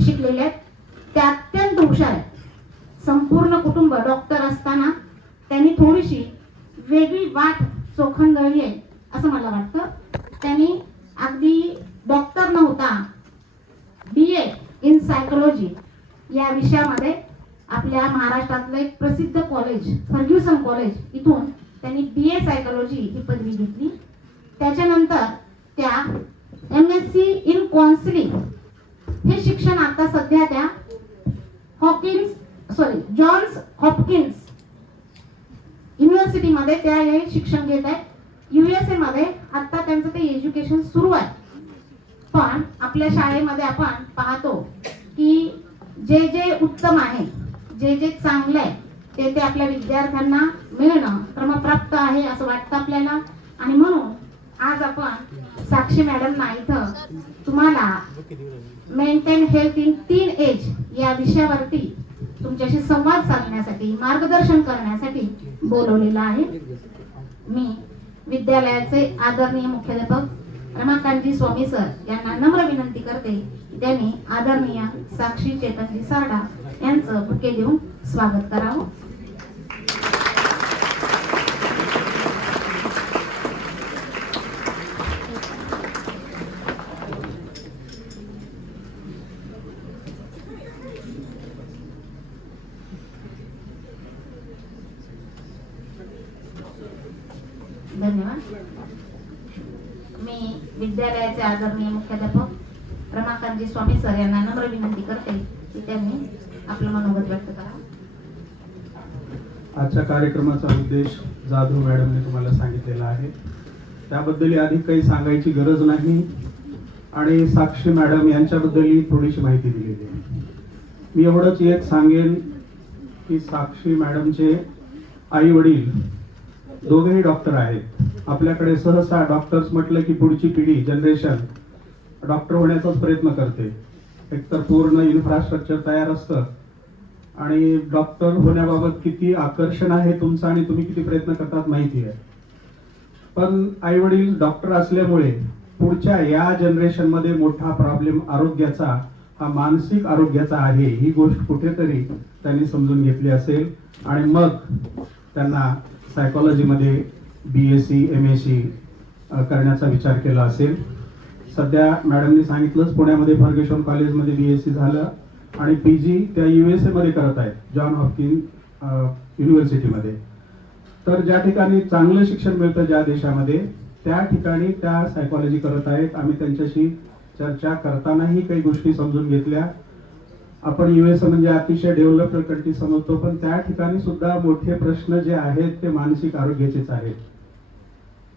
शिकलेले आहेत, त्या अत्यंत हुशार आहेत. संपूर्ण कुटुंब डॉक्टर असताना त्यांनी थोडीशी वेगळी वाट चोखंदळली आहे असं मला वाटतं. त्यांनी अगदी डॉक्टर नव्हता, BA इन सायकोलॉजी या विषयामध्ये आपल्या महाराष्ट्रातलं एक प्रसिद्ध कॉलेज फर्ग्युसन कॉलेज इथून त्यांनी BA सायकोलॉजी ही पदवी घेतली. त्याच्यानंतर त्या MSc इन काउन्सिलिंग हे शिक्षण आता सध्या त्या जॉन्स हॉपकिन्स युनिव्हर्सिटीमध्ये त्या हे शिक्षण घेत आहेत. USA मध्ये आता त्यांचं ते एज्युकेशन सुरू आहे. पण आपल्या शाळेमध्ये आपण पाहतो की जे जे उत्तम आहे, जे जे चांगलं आहे ते आपल्या विद्यार्थ्यांना मिळणं क्रमप्राप्त आहे असं वाटतं आपल्याला. आणि म्हणून आज आपण साक्षी मॅडमना इथं तुम्हाला maintain health in teen age या विषयावरती तुमच्याशी संवाद साधण्यासाठी, मार्गदर्शन करण्यासाठी बोलवलेलं आहे. मी विद्यालयाचे आदरणीय मुख्याध्यापक रमाकांतजी स्वामी सर यांना नम्र विनंती करते की त्यांनी आदरणीय साक्षी चेतनजी सारडा यांचं बुके देऊन स्वागत करावं. धन्यवाद. मी विद्यालयाचे आदरणीय मुख्याध्यापक रमाकांतजी स्वामी सर यांना नम्र विनंती करते की त्यांनी आपलं मनोगत व्यक्त करावं. आजच्या कार्यक्रमाचा उद्देश जाधव मॅडमने तुम्हाला सांगितलेला आहे, त्याबद्दल अधिक काही सांगायची गरज नाही. आणि साक्षी मॅडम यांच्याबद्दल थोडीशी माहिती दिलेली आहे. मी एवढंच एक सांगेन की साक्षी मॅडमचे आई वडील दोघेही डॉक्टर आहेत. आपल्याकडे सहसा डॉक्टर्स म्हटलं की पुढची पिढी जनरेशन डॉक्टर होण्याचाच प्रयत्न करते. एकतर पूर्ण इन्फ्रास्ट्रक्चर तयार असतं आणि डॉक्टर होण्याबाबत किती आकर्षण आहे तुमचं आणि तुम्ही किती प्रयत्न करतात माहिती आहे. पण आई वडील डॉक्टर असल्यामुळे पुढच्या या जनरेशन मध्ये मोठा प्रॉब्लेम आरोग्याचा, हा मानसिक आरोग्याचा आहे, ही गोष्ट कुठेतरी त्यांनी समजून घेतली असेल आणि मग त्यांना सायकोलॉजीमध्ये BSc MSc करण्याचा विचार केला असेल. सध्या मॅडमनी सांगितलंच, पुण्यामध्ये फर्ग्युसन कॉलेजमध्ये BSc झालं आणि PG त्या USA मध्ये करत आहेत, जॉन हॉपकिन्स युनिव्हर्सिटीमध्ये. तर ज्या ठिकाणी चांगलं शिक्षण मिळतं ज्या देशामध्ये, त्या ठिकाणी त्या सायकोलॉजी करत आहेत. आम्ही त्यांच्याशी चर्चा करतानाही काही गोष्टी समजून घेतल्या. आपण US म्हणजे अतिशय डेव्हलप्ड कंट्री समजतो, पण त्या ठिकाणी सुद्धा मोठे प्रश्न जे आहेत ते मानसिक आरोग्याचेच आहेत.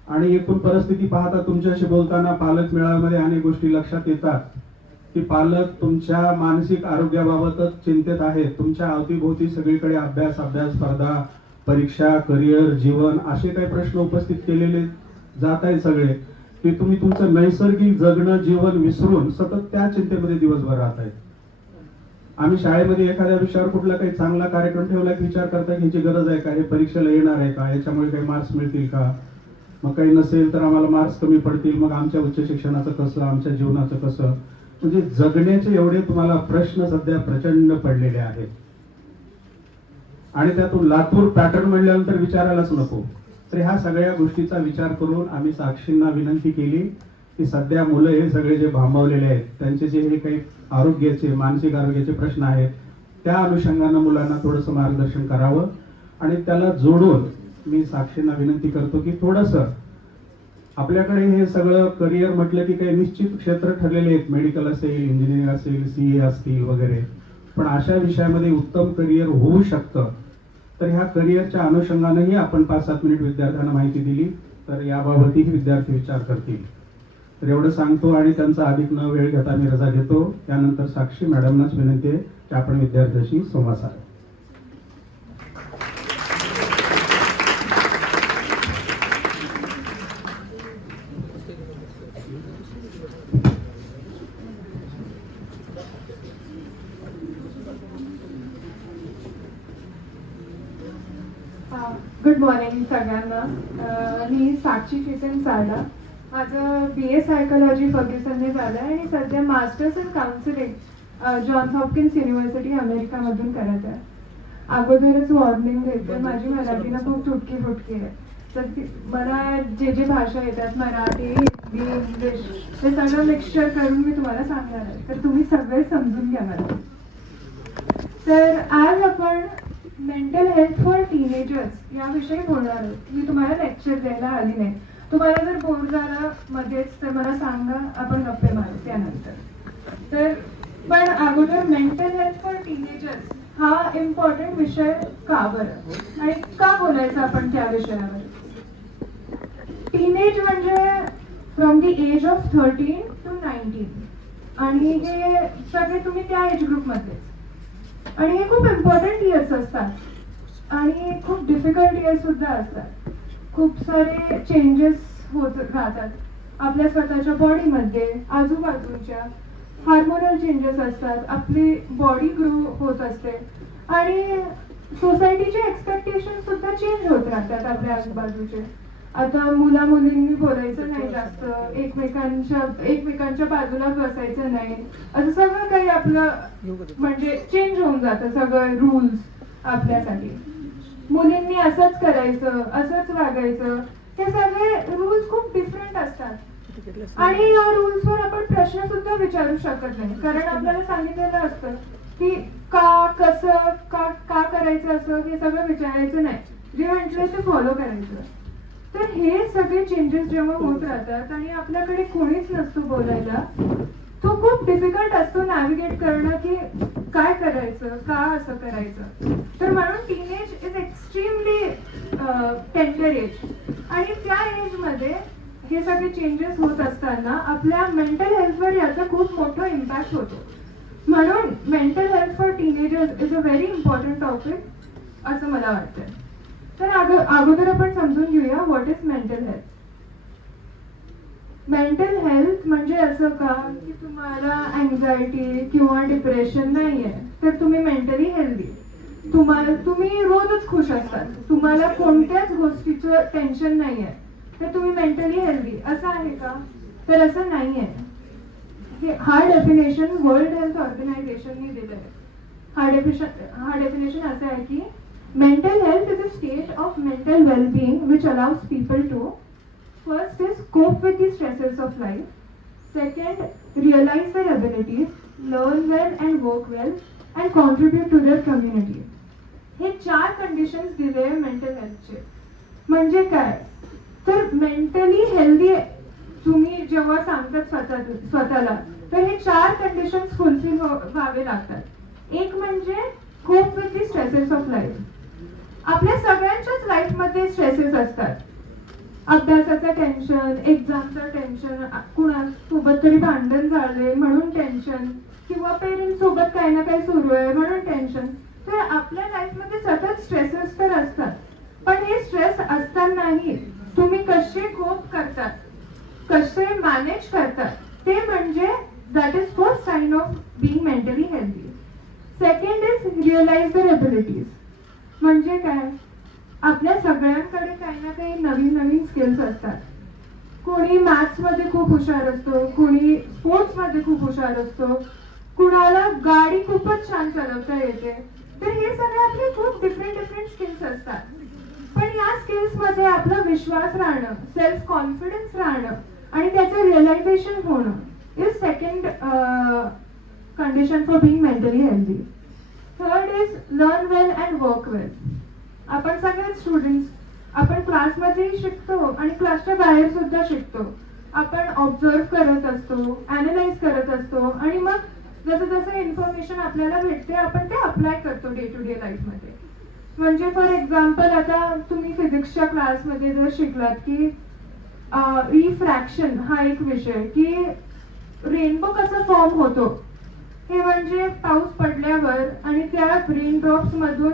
आणि एकूण परिस्थिती पाहता तुमच्याशी बोलताना पालक मेळाव्यामध्ये अनेक गोष्टी लक्षात येतात की पालक तुमच्या मानसिक आरोग्याबाबतच चिंतित आहेत. तुमच्या अवतीभोवती सगळीकडे अभ्यास, स्पर्धा, परीक्षा, करिअर, जीवन असे काही प्रश्न उपस्थित केलेले जात आहेत सगळे, की तुम्ही तुमचं नैसर्गिक जगणं, जीवन विसरून सतत त्या चिंतेमध्ये दिवसभर राहत आहेत. आम्ही शाळेमध्ये एखाद्या विषयावर कुठला काही चांगला कार्यक्रम ठेवला की विचार करता की ह्याची गरज आहे का, हे परीक्षेला येणार आहे का, याच्यामुळे काही मार्क्स मिळतील का, मग काही नसेल तर आम्हाला मार्क्स कमी पडतील, मग आमच्या उच्च शिक्षणाचं कसं, आमच्या जीवनाचं कसं. म्हणजे जगण्याचे एवढे तुम्हाला प्रश्न सध्या प्रचंड पडलेले आहेत. आणि त्यातून लातूर पॅटर्न म्हणल्यानंतर विचारायलाच नको. तर ह्या सगळ्या गोष्टीचा विचार करून आम्ही साक्षींना विनंती केली की सध्या मुलं हे सगळे जे भांबवलेले आहेत, त्यांचे जे हे काही आरोग्याचे, मानसिक आरोग्याचे प्रश्न आहेत, त्या अनुषंगानं मुलांना थोडंसं मार्गदर्शन करावं. आणि त्याला जोडून मी साक्षींना विनंती करतो की थोडंसं आपल्याकडे हे सगळं करिअर म्हटलं की काही निश्चित क्षेत्र ठरलेले आहेत, मेडिकल असेल, इंजिनिअरिंग असेल, CA असतील वगैरे, पण अशा विषयामध्ये उत्तम करिअर होऊ शकतं. तर ह्या करिअरच्या अनुषंगानेही आपण 5-7 मिनिट विद्यार्थ्यांना माहिती दिली तर याबाबतही विद्यार्थी विचार करतील. तर एवढं सांगतो आणि त्यांचा अधिक न वेळ घेता मी रजा घेतो. त्यानंतर साक्षी मॅडमनाच विनंती आहे की आपण विद्यार्थ्यांशी संवाद साधा. गुड मॉर्निंग सगळ्यांना. मी साक्षी चेतन सारडा. माझं BA सायकोलॉजी फर्ग्युसनने झालं आहे आणि सध्या masters in counselling Johns Hopkins university अमेरिकामधून करत आहे. अगोदरच वॉर्निंग देते, माझी मराठी ना खूप तुटकी फुटकी आहे, तर मला जे भाषा येतात मराठी, हिंदी, इंग्लिश ते सगळं मिक्सचर करून मी तुम्हाला सांगणार आहे, तर तुम्ही सगळे समजून घ्या मला. तर आज आपण मेंटल हेल्थ फॉर टीनेजर्स याविषयी बोलणार आहोत. मी तुम्हाला लेक्चर द्यायला आली नाही. तुम्हाला जर बोर झाला मध्येच तर मला सांगा, आपण गप्पे मारू त्यानंतर. तर पण अगोदर मेंटल हेल्थ फॉर टीनेजर्स हा इम्पॉर्टंट विषय का बरं आणि का बोलायचं आपण त्या विषयावर. टीनेज म्हणजे from the age of 13 to 19 आणि हे सगळे तुम्ही त्या एज ग्रुपमध्येच, आणि हे खूप इम्पॉर्टंट इयर्स असतात आणि खूप डिफिकल्ट इयर्स सुद्धा असतात. खूप सारे चेंजेस होत राहतात आपल्या स्वतःच्या बॉडीमध्ये, आजूबाजूच्या हार्मोनल चेंजेस असतात, आपली बॉडी ग्रो होत असते आणि सोसायटीचे एक्सपेक्टेशन सुद्धा चेंज होत राहतात आपल्या आजूबाजूचे. आता मुला मुलींनी बोलायचं नाही जास्त, एकमेकांच्या बाजूला बसायचं नाही, असं सगळं काही आपलं म्हणजे चेंज होऊन जातं सगळं रूल्स आपल्यासाठी. मुलींनी असंच करायचं, असंच वागायचं, हे सगळे रूल्स खूप डिफरंट असतात आणि या रूल्सवर आपण प्रश्न सुद्धा विचारू शकत नाही, कारण आपल्याला सांगितलेलं असतं की का, कसं, का करायचं, असं हे सगळं विचारायचं नाही, जे म्हटलंय ते फॉलो करायचं. तर हे सगळे चेंजेस जेव्हा होत राहतात आणि आपल्याकडे कोणीच नसतो बोलायला, तो खूप डिफिकल्ट असतो नॅव्हिगेट करणं की काय करायचं, का असं करायचं. तर म्हणून teenage is extremely tender age आणि त्या एजमध्ये हे सगळे चेंजेस होत असताना आपल्या मेंटल हेल्थवर याचा खूप मोठा इम्पॅक्ट होतो. म्हणून mental health for teenagers is a very important topic असं मला वाटतं. तर अगोदर आपण समजून घेऊया what is mental health. Mental health म्हणजे असं का की तुम्हाला अँझायटी किंवा डिप्रेशन नाहीये तर तुम्ही मेंटली हेल्दी, तुम्ही रोजच खुश असतात, तुम्हाला कोणत्याच गोष्टीचं टेन्शन नाहीये तर तुम्ही मेंटली हेल्दी, असं आहे का? तर असं नाहीये. हा डेफिनेशन वर्ल्ड हेल्थ ऑर्गनायझेशनने दिलंय. हा डेफिनेशन असं आहे की mental health is a state of mental well-being which allows people to first is cope with the stresses of life, second realize their abilities, learn well and work well and contribute to their community. हे 4 conditions दिले mental हेल्थचे. म्हणजे काय तर mentally healthy तुम्ही जेव्हा सांगतात स्वतःला तर हे 4 कंडिशन्स फुलफिल व्हावे लागतात. एक म्हणजे cope with the stresses of life. आपल्या सगळ्यांच्याच लाईफमध्ये स्ट्रेसेस असतात. अभ्यासाचं टेन्शन, एक्झामचं टेन्शन, कुणासोबत तरी भांडण झाले म्हणून टेन्शन, किंवा पेरेंट्स सोबत काही ना काही सुरू आहे म्हणून टेन्शन. तर आपल्या लाईफमध्ये सतत स्ट्रेसेस तर असतात, पण हे स्ट्रेस असतानाही तुम्ही कसे कोप करतात, कसे मॅनेज करतात, ते म्हणजे that is first sign of being mentally healthy. Second is realise their abilities. म्हणजे काय आपल्या सगळ्यांकडे काही ना काही नवीन नवीन स्किल्स असतात. कोणी मॅथ्स मध्ये खूप हुशार असतो, कोणी स्पोर्ट्स मध्ये खूप हुशार असतो, कुणाला गाडी खूपच छान चालवता येते. तर हे सगळे आपले खूप डिफरंट स्किल्स असतात. पण या स्किल्स मध्ये आपला विश्वास राहणं, सेल्फ कॉन्फिडन्स राहणं आणि त्याचं रिअलायझेशन होणं is second condition for being mentally healthy. Third is learn well and work well. आपण सगळे स्टुडंट्स आपण क्लासमध्येही शिकतो आणि क्लासच्या बाहेर सुद्धा शिकतो. आपण ऑब्झर्व करत असतो, अॅनलाइज करत असतो आणि मग जसं जसं इन्फॉर्मेशन आपल्याला भेटते आपण ते अप्लाय करतो डे टू डे लाईफमध्ये. म्हणजे फॉर एक्झाम्पल आता तुम्ही फिजिक्सच्या क्लासमध्ये जर शिकलात की रिफ्रॅक्शन हा एक विषय की रेनबो कसा फॉर्म होतो, हे म्हणजे पाऊस पडल्यावर आणि त्या रेन ड्रॉप्स मधून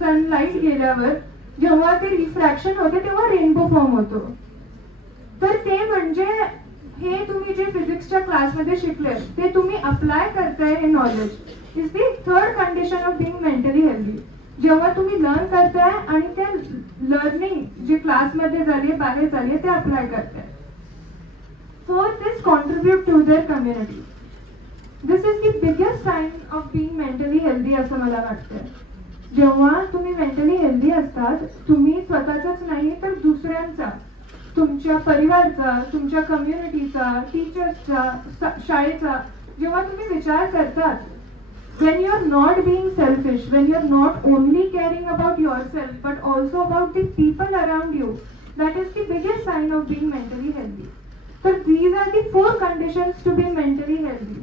सनलाइट गेल्यावर जेव्हा ते रिफ्रॅक्शन होते तेव्हा रेनबो फॉर्म होतो. तर ते म्हणजे हे तुम्ही जे फिजिक्सच्या क्लासमध्ये शिकले ते तुम्ही अप्लाय करताय हे knowledge is the third condition of being mentally healthy. जेव्हा तुम्ही लर्न करताय आणि ते लर्निंग जे क्लासमध्ये झाली बाहेर झाली ते अप्लाय करताय. Fourth is contribute to their community. This is the biggest sign of being mentally healthy असं मला वाटतं. जेव्हा तुम्ही मेंटली हेल्दी असतात, तुम्ही स्वतःचाच नाही तर दुसऱ्यांचा, तुमच्या परिवारचा, तुमच्या कम्युनिटीचा, टीचर्सचा, शाळेचा जेव्हा तुम्ही विचार करतात, when you are not being selfish, when you are not only caring about yourself but also about the people around you, that is the biggest sign of being mentally healthy. So these are the 4 conditions to be mentally healthy.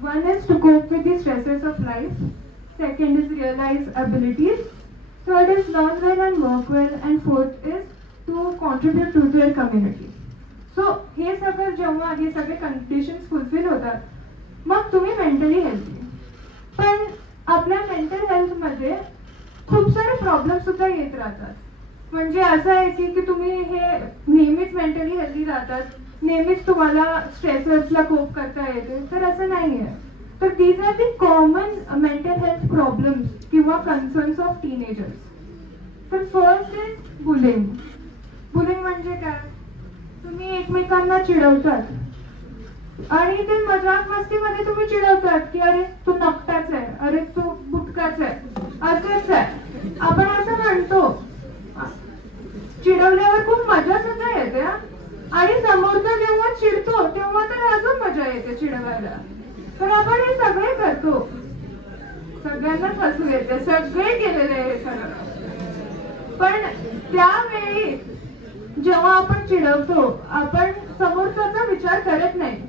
One is to cope with the stresses of life. Second is realize abilities. Third is learn well and work well. And fourth is to contribute to their community. So हे सगळं जेव्हा हे सगळे conditions fulfil होतात, मग तुम्ही mentally healthy. पण आपल्या मेंटल हेल्थमध्ये खूप सारे प्रॉब्लेम सुद्धा येत राहतात. म्हणजे असं आहे की तुम्ही हे नेहमीच मेंटली हेल्दी राहतात, नेहमीच तुम्हाला स्ट्रेसर्सला कोप करता येते, तर असं नाही आहे. तर these are the common mental health problems किंवा कन्सर्न्स ऑफ टीनेजर्स. तर फर्स्ट इज बुलिंग. बुलिंग म्हणजे काय? तुम्ही एकमेकांना चिडवतात आणि ते मजाक मस्तीमध्ये तुम्ही चिडवतात की अरे तू नकटाच आहे, अरे तू बुटकाच आहे, असंच आहे. आपण असं म्हणतो. चिडवल्यावर खूप मजा सुद्धा येते आणि समोरचा जेव्हा चिडतो तेव्हा तर अजून मजा येते चिडवायला. तर आपण हे सगळे करतो, सगळ्यांनाच हसू येते, सगळे केलेले आहे हे सगळं. पण त्यावेळी जेव्हा आपण चिडवतो, आपण समोरच्याचा विचार करत नाही.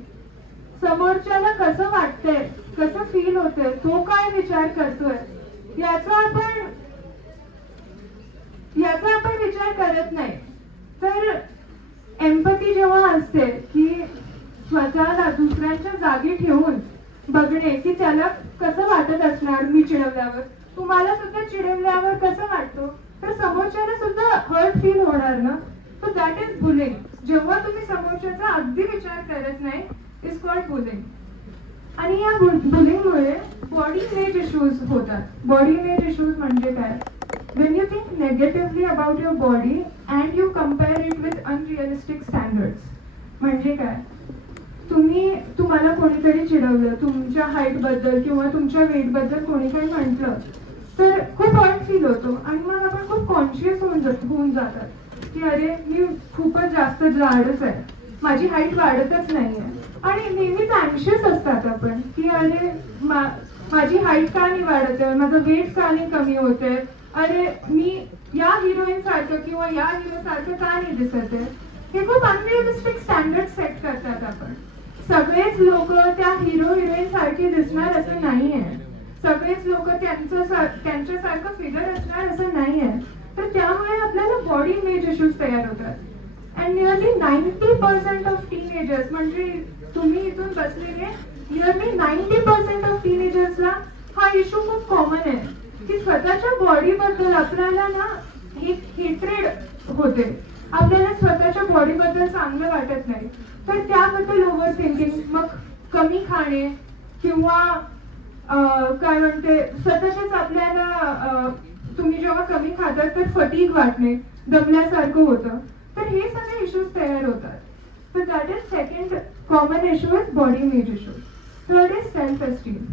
समोरच्याला कसं वाटतंय, कसं फील होतंय, तो काय विचार करतोय याचा आपण विचार करत नाही. तर एम्पॅथी जेव्हा असते की स्वतःला दुसऱ्यांच्या जागी ठेवून बघणे की त्याला कसं वाटत असणार मी चिडवल्यावर, तुम्हाला सुद्धा चिडवल्यावर कसं वाटतो, तर समोरच्याला सुद्धा हर्ट फील होणार ना. So that is bullying. जेव्हा तुम्ही समोरच्याचा अगदी विचार करत नाही, इज कॉल्ड बुलिंग. आणि या बुलिंगमुळे बॉडी इमेज इश्यूज होतात. बॉडी इमेज इश्यूज म्हणजे काय? when you think negatively about your body and you compare it with unrealistic standards. म्हणजे काय? तुम्हाला कोणीतरी चिडवलं, तुमच्या हाईट बद्दल किंवा तुमच्या वेट बद्दल कोणी काही म्हटलं, तर खूप हर्ट फील होतो आणि मग आपण खूप कॉन्शियस होऊन जातात की अरे मी खूपच जास्त जाडच आहे, माझी हाईट वाढतच नाहीये. आणि नेहमीच अँशियस असतात आपण की अरे माझी हाईट का नाही वाढत आहे, माझं वेट का नाही कमी होते, अरे मी या हिरोईन सारखं किंवा या हिरो सारखं का नाही दिसत आहे. हे खूप अनरिअलिस्टिक स्टँडर्ड सेट करतात आपण. सगळेच लोक त्या हिरो हिरोईन सारखे दिसणार असं नाहीये, सगळेच लोक त्यांच्यासारखं फिगर असणार असं नाहीये. तर त्यामुळे आपल्याला बॉडी इमेज इश्यूज तयार होतात. अँड नियरली 90% ऑफ टीनेजर्स, म्हणजे तुम्ही इथून बसलेले नियरली 90% ऑफ टीनेजर्सला हा इश्यू खूप कॉमन आहे की स्वतःच्या बॉडी बद्दल आपल्याला ना एक हेट्रेड होते, आपल्याला स्वतःच्या बॉडी बद्दल चांगलं वाटत नाही. तर त्याबद्दल ओव्हर थिंकिंग, मग कमी खाणे किंवा काय म्हणते स्वतःच्याच आपल्याला तुम्ही जेव्हा कमी खातात तर फटीग वाटणे, दमल्यासारखं होतं. तर हे सगळे इश्यूज तयार होतात. तर that is second common issue is body image issue. Third is self esteem.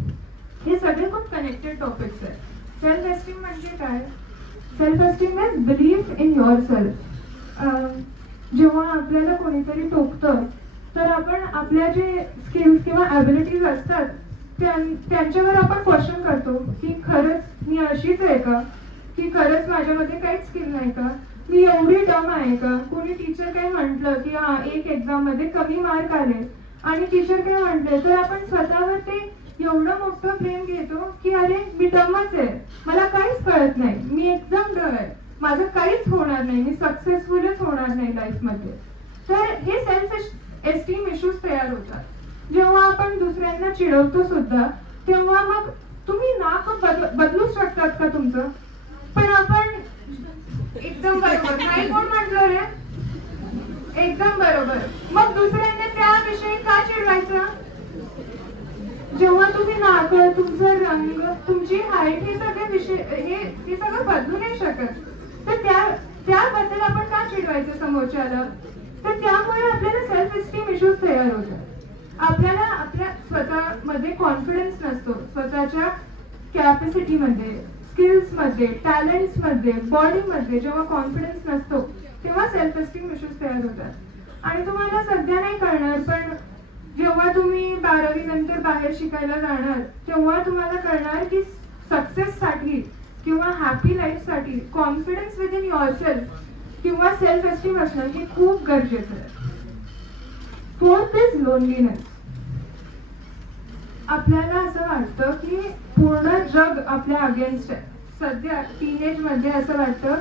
हे सगळे खूप कनेक्टेड टॉपिक्स आहेत. सेल्फ एस्टीम म्हणजे काय? Self esteem is belief in your self. जेव्हा आपल्याला कोणीतरी टोकतं तर आपण आपल्या जे स्किल्स किंवा ॲबिलिटीज असतात त्यांच्यावर आपण क्वेश्चन करतो की खरंच मी अशीच आहे का, की खरंच माझ्यामध्ये काहीच स्किल नाही का, मी एवढी डम आहे का. कोणी टीचर काही म्हटलं की हा एक एक्झाम मध्ये कमी मार्क आले आणि टीचर काय म्हटले तर आपण स्वतःवर ते एवढं मोठं ब्लेम घेतो की अरे मी डमच आहे, मला काहीच कळत नाही, मी एकदम डम आहे, माझं काहीच होणार नाही, मी सक्सेसफुलच होणार नाही लाईफमध्ये. तर हे सेल्फ एस्टीम इश्यूज तयार होतात. जेव्हा आपण दुसऱ्यांना चिडवतो सुद्धा तेव्हा मग तुम्ही नाक बदलू शकतात का तुमचं? पण आपण एकदम बरोबर नाही, कोण म्हटलं रे एकदम बरोबर, मग दुसऱ्यांना त्याविषयी का चिडवायचं? जेव्हा तुम्ही नाक, तुमचं रंग, तुमची हाईट हे सगळे विषय हे सगळं बदलू नाही शकत. तर त्याबद्दल आपण का चिडवायचं समोरच्याला? तर त्यामुळे आपल्याला सेल्फ एस्टीम इश्यूज तयार होतात. आपल्याला आपल्या स्वतःमध्ये कॉन्फिडन्स नसतो, स्वतःच्या कॅपॅसिटीमध्ये, स्किल्समध्ये, टॅलेंट्समध्ये, बॉडीमध्ये जेव्हा कॉन्फिडन्स नसतो तेव्हा सेल्फ एस्टीम इश्यूज तयार होतात. आणि तुम्हाला सध्या नाही कळणार, पण जेव्हा तुम्ही 12वी नंतर बाहेर शिकायला जाणार तेव्हा तुम्हाला कळणार की सक्सेससाठी किंवा हॅपी लाईफसाठी कॉन्फिडन्स विद इन युअरसेल्फ किंवा सेल्फ एस्टीम असणं हे खूप गरजेचं आहे. Fourth is loneliness. आपल्याला असं वाटतं की पूर्ण जग आपल्या अगेन्स्ट आहे. सध्या टीनेज मध्ये असं वाटतं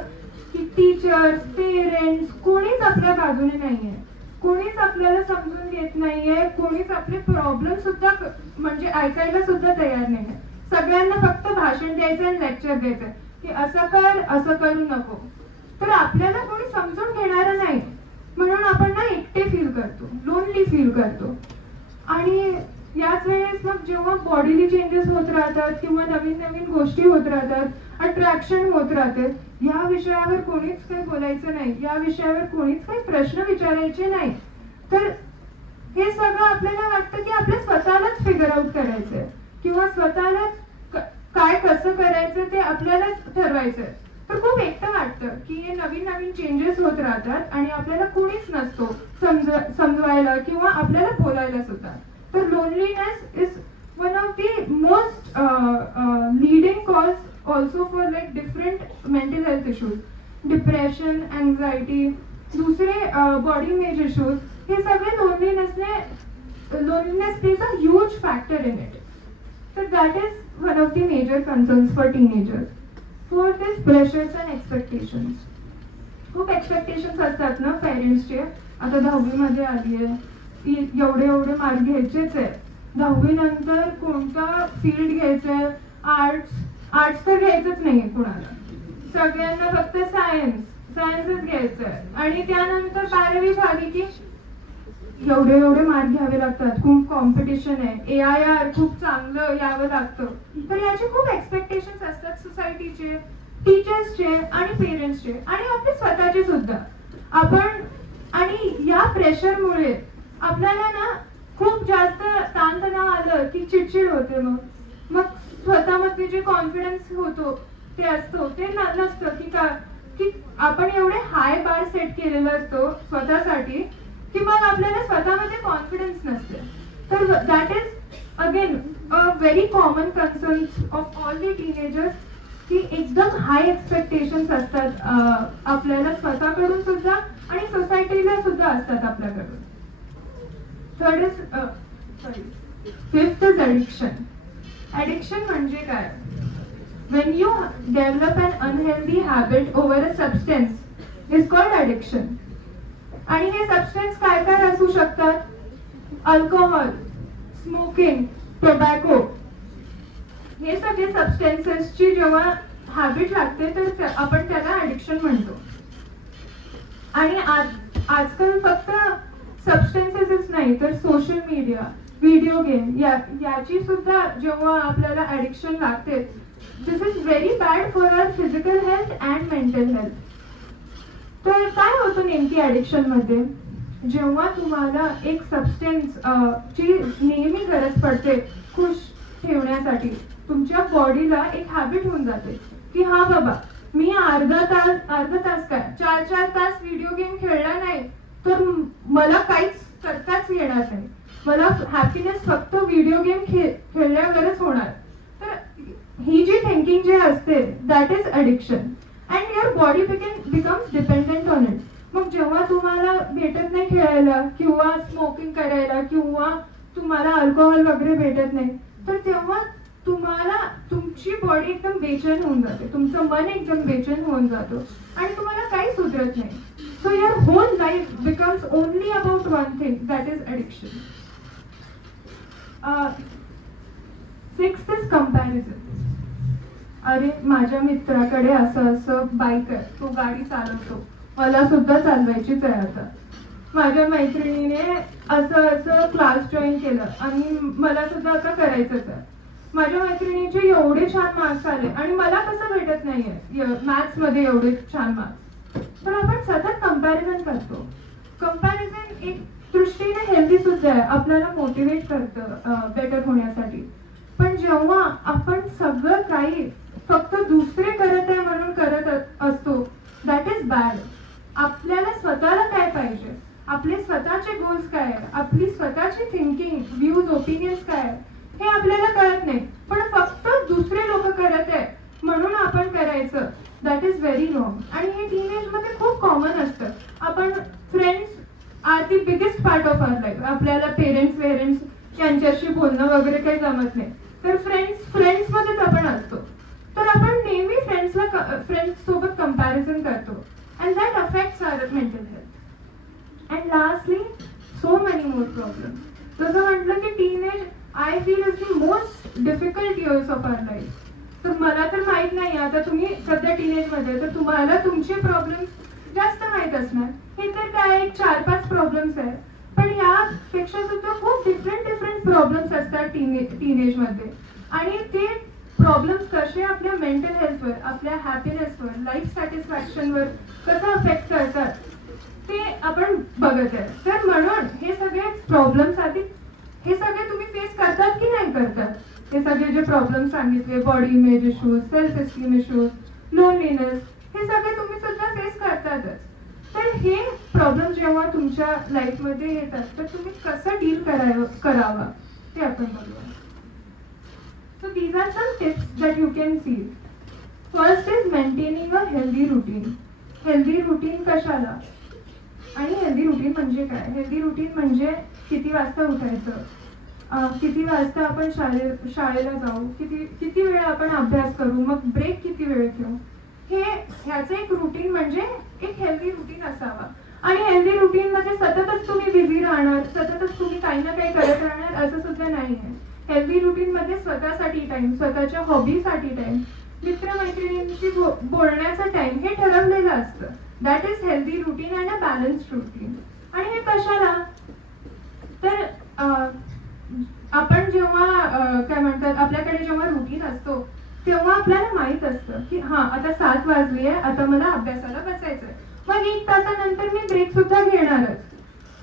की टीचर्स, पेरेंट्स कोणीच आपल्या बाजूने नाहीये, कोणीच आपल्याला समजून घेत नाहीये, कोणीच आपले प्रॉब्लेम सुद्धा म्हणजे ऐकायला सुद्धा तयार नाहीये. सगळ्यांना फक्त भाषण द्यायचं आणि लेक्चर द्यायचं की असं कर, असं करू नको. तर आपल्याला कोणी समजून घेणार नाही, म्हणून आपण ना एकटे फील करतो, लोनली फील करतो. आणि याच वेळेस मग जेव्हा बॉडीली चेंजेस होत राहतात किंवा नवीन नवीन गोष्टी होत राहतात, अट्रॅक्शन होत राहते, या विषयावर कोणीच काही बोलायचं नाही, या विषयावर कोणीच काही प्रश्न विचारायचे नाही. तर हे सगळं आपल्याला वाटतं की आपल्या स्वतःलाच फिगर आउट करायचंय किंवा स्वतःलाच काय कसं करायचं ते आपल्यालाच ठरवायचंय. तर खूप एकटं वाटतं की हे नवीन नवीन चेंजेस होत राहतात आणि आपल्याला कोणीच नसतो समजवायला किंवा आपल्याला बोलायला सुद्धा. तर loneliness is one of the most leading cause also for like different mental health issues, depression, anxiety, दुसरे बॉडी इमेज इश्यूज, हे सगळे loneliness plays a huge factor in it. तर that is one of the major concerns for teenagers. Fourth is pressures and expectations. खूप expectations असतात ना पेरेंट्सचे. आता 10वी मध्ये आली आहे, एवढे एवढे मार्क घ्यायचेच आहे, 10वी नंतर कोणता फील्ड घ्यायचंय, आर्ट्स तर घ्यायचंच नाहीये कुणाला, सगळ्यांना फक्त सायन्सच घ्यायचंय. आणि त्यानंतर 12वी झाली की एवढे एवढे मार्क घ्यावे लागतात, खूप कॉम्पिटिशन आहे, AIR खूप चांगलं यावं लागतं. तर याचे खूप एक्सपेक्टेशन्स असतात सोसायटीचे, टीचर्सचे आणि पेरेंट्सचे आणि आपले स्वतःचे सुद्धा. आणि या प्रेशरमुळे आपल्याला ना खूप जास्त ताणतणाव आलं की चिडचिड होते. मग स्वतःमध्ये जे कॉन्फिडन्स होतो ते असतो ते नसतं की आपण एवढे हाय बार सेट केलेलं असतो स्वतःसाठी की मग आपल्याला स्वतःमध्ये कॉन्फिडन्स नसते. तर that is again a very common concern of all the teenagers की एकदम हाय एक्सपेक्टेशन्स असतात आपल्याला स्वतःकडून सुद्धा आणि सोसायटीला सुद्धा असतात आपल्याकडून. Fifth is addiction. ॲडिक्शन म्हणजे काय? when you develop an unhealthy habit over a substance is called addiction. आणि हे सबस्टन्स काय काय असू शकतात? अल्कोहोल, स्मोकिंग, टोबॅको, हे सगळे सबस्टन्सेसची जेव्हा हॅबिट लागते तर आपण त्याला ॲडिक्शन म्हणतो. आणि आजकाल फक्त सबस्टन्सेसच नाही तर सोशल मीडिया, व्हिडिओ गेम याची सुद्धा जेव्हा आपल्याला ॲडिक्शन लागते, this is very bad for our physical health and mental health. तर काय होतं नेमकी ॲडिक्शन मध्ये? जेव्हा तुम्हाला एक सबस्टन्स ची नेहमी गरज पडते खुश ठेवण्यासाठी, तुमच्या बॉडीला एक हॅबिट होऊन जाते की हा बाबा मी अर्धा तास काय 4 तास व्हिडिओ गेम खेळला नाही तर मला काहीच करताच येणार नाही, मला हॅपीनेस फक्त व्हिडिओ गेम खेळल्यावरच होणार. तर ही जी थिंकिंग जे असते that is addiction and your body becomes dependent on it. मग जेव्हा तुम्हाला भेटत नाही खेळायला किंवा स्मोकिंग करायला किंवा तुम्हाला अल्कोहोल वगैरे भेटत नाही तर तेव्हा तुम्हाला तुमची बॉडी एकदम बेचैन होऊन जाते, तुमचं मन एकदम बेचैन होऊन जातो आणि तुम्हाला काही सुधरत नाही. So your whole life becomes only about one thing that is addiction. Sixth is comparison. अरे माझ्या मित्राकडे असं बाईक आहे, तो गाडी चालवतो, मला सुद्धा चालवायचीच आहे. आता माझ्या मैत्रिणीने असं क्लास जॉईन केलं आणि मला सुद्धा आता करायचंच आहे. माझ्या मैत्रिणीचे एवढे छान मार्क्स आले आणि मला कसं भेटत नाहीये मॅथ्स मध्ये एवढे छान मार्क्स. तर आपण सतत कंपॅरिझन करतो. कंपॅरिझन एक दृष्टीने हेल्दी सुद्धा आहे, आपल्याला मोटिवेट करतं बेटर होण्यासाठी. पण जेव्हा आपण सगळं काही फक्त दुसरे करत आहे म्हणून करत असतो, दॅट इज बॅड. आपल्याला स्वतःला काय पाहिजे, आपले स्वतःचे गोल्स काय आहे, आपली स्वतःची थिंकिंग, व्ह्यूज, ओपिनियन्स काय आहे, हे आपल्याला कळत नाही. पण फक्त दुसरे लोक करत आहे म्हणून आपण करायचं, दॅट इज व्हेरी रॉंग. आणि हे टीनेज मध्ये खूप कॉमन असतं. आपण friends are the biggest part of our life. आपल्याला पेरेंट्स यांच्याशी बोलणं वगैरे काही जमत नाही, तर फ्रेंड्स मध्येच आपण असतो. तर आपण नेहमी फ्रेंड्स सोबत कंपॅरिझन करतो, and that affects our mental health. And lastly so many more problem. जसं म्हटलं की teenage I feel is the most difficult years of our life. तर मला तर माहित नाही, आता तुम्ही सध्या टीनेज मध्ये, तर तुम्हाला तुमचे प्रॉब्लेम्स जास्त माहित असणार. हे तर काय एक 4-5 प्रॉब्लेम्स आहेत, पण यापेक्षा सुद्धा खूप डिफरंट प्रॉब्लेम्स असतात टीनेज मध्ये. आणि ते प्रॉब्लेम्स कसे आपल्या मेंटल हेल्थवर, आपल्या हॅपीनेसवर, लाईफ सॅटिस्फॅक्शनवर कसं अफेक्ट करतात ते आपण बघत आहे. तर म्हणून हे सगळे प्रॉब्लेम्स आधी, हे सगळे तुम्ही फेस करतात की नाही करतात? हे सगळे जे प्रॉब्लेम सांगितले, body image issues, self esteem issues, loneliness, हे सगळे तुम्ही सुद्धा फेस करतातच. तर हे प्रॉब्लेम जेव्हा तुमच्या लाईफमध्ये येतात, तर तुम्ही कसं डील करावा ते आपण बघूया. So these are some tips that you can see. First is maintaining a healthy routine. Healthy routine कशाला? आणि हेल्दी रुटीन म्हणजे काय? हेल्दी रुटीन म्हणजे किती वाजता उठायचं, किती वाजता आपण शाळेला जाऊ, किती वेळ आपण अभ्यास करू, मग ब्रेक किती वेळ घेऊ, ह्याचं एक रुटीन म्हणजे एक हेल्दी रुटीन असावा. आणि हेल्दी रुटीन मध्ये सततच तुम्ही बिझी राहणार, सततच तुम्ही काही ना काही करत राहणार असं सुद्धा नाही आहे. हेल्दी रुटीन मध्ये स्वतःसाठी टाइम, स्वतःच्या हॉबीसाठी टाइम, मित्रमैत्रिणींशी बोलण्याचा टाइम हे ठरवलेलं असतं. That is healthy routine and a balanced routine. आणि हे कशाला? तर आपण जेव्हा काय म्हणतात, आपल्याकडे जेव्हा रुटीन असतो तेव्हा आपल्याला माहित असतं की हा आता 7 वाजली आहे, आता मला अभ्यासाला बसायचंय, मग 1 तासानंतर मी ब्रेक सुद्धा घेणारच.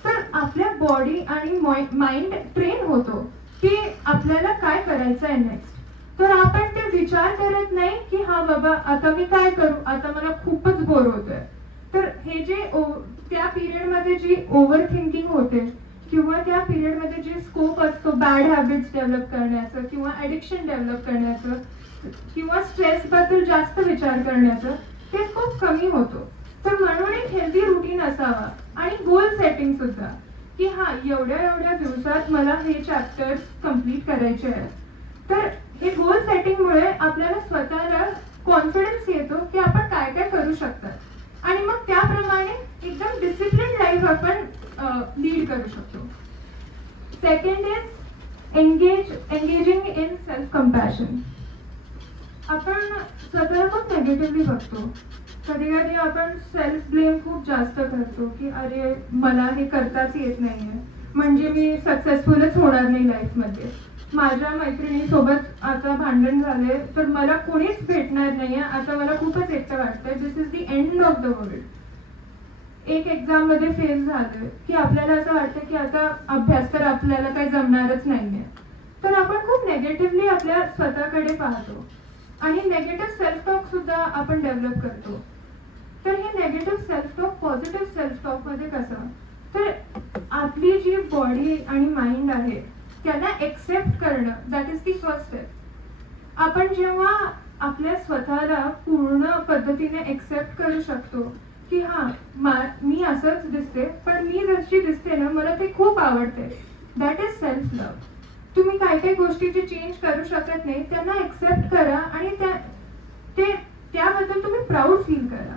तर आपल्या बॉडी आणि माइंड ट्रेन होतो की आपल्याला काय करायचं आहे नेक्स्ट. तर आपण ते विचार करत नाही की हा बाबा आता मी काय करू, आता मला खूपच बोर होतोय. तर हे जे त्या पिरियड मध्ये जी ओव्हर थिंकिंग होते किंवा त्या पिरियड मध्ये जे स्कोप असतो बॅड हॅबिट्स डेव्हलप करण्याचं किंवा ऍडिक्शन डेव्हलप करण्याचं किंवा स्ट्रेस बद्दल जास्त विचार करण्याचं, ते स्कोप कमी होतो. तर म्हणून एक हेल्दी रुटीन असावा. आणि गोल सेटिंग सुद्धा, की हा एवढ्या दिवसात मला हे चॅप्टर्स कम्प्लीट करायचे आहेत. तर हे गोल सेटिंगमुळे आपल्याला स्वतःला कॉन्फिडन्स येतो की आपण काय काय करू शकतात, आणि मग त्याप्रमाणे एकदम डिसिप्लिन लाईफ आपण लीड करू शकतो. Second is engaging in self compassion. आपण स्वतःला खूप नेगेटिव्हली बघतो. कधी कधी आपण सेल्फ ब्लेम खूप जास्त करतो की अरे मला हे करताच येत नाहीये, म्हणजे मी सक्सेसफुलच होणार नाही लाईफमध्ये. माझ्या मैत्रिणीसोबत आता भांडण झाले तर मला कोणीच भेटणार नाहीये, आता मला खूपच एकटं वाटतंय, this is the end of the world. एक एक्झाम मध्ये फेल झालं की आपल्याला असं वाटतं की आता अभ्यास तर आपल्याला काही जमणारच नाहीये. तर आपण खूप नेगेटिव्हली आपल्या स्वतःकडे पाहतो आणि नेगेटिव्ह सेल्फ टॉक सुद्धा आपण डेव्हलप करतो. तर हे negative self talk positive self talk मध्ये कसं, तर आपली जी बॉडी आणि माइंड आहे त्यांना एक्सेप्ट करणं, that is the first step. आपण जेव्हा आपल्या स्वतःला पूर्ण पद्धतीने एक्सेप्ट करू शकतो की हा मी असंच दिसते, पण मी जशी दिसते ना मला ते खूप आवडते, दॅट इज सेल्फ लव्ह. तुम्ही काही काही गोष्टी जे चेंज करू शकत नाही त्यांना एक्सेप्ट करा आणि त्याबद्दल तुम्ही प्राऊड फील करा.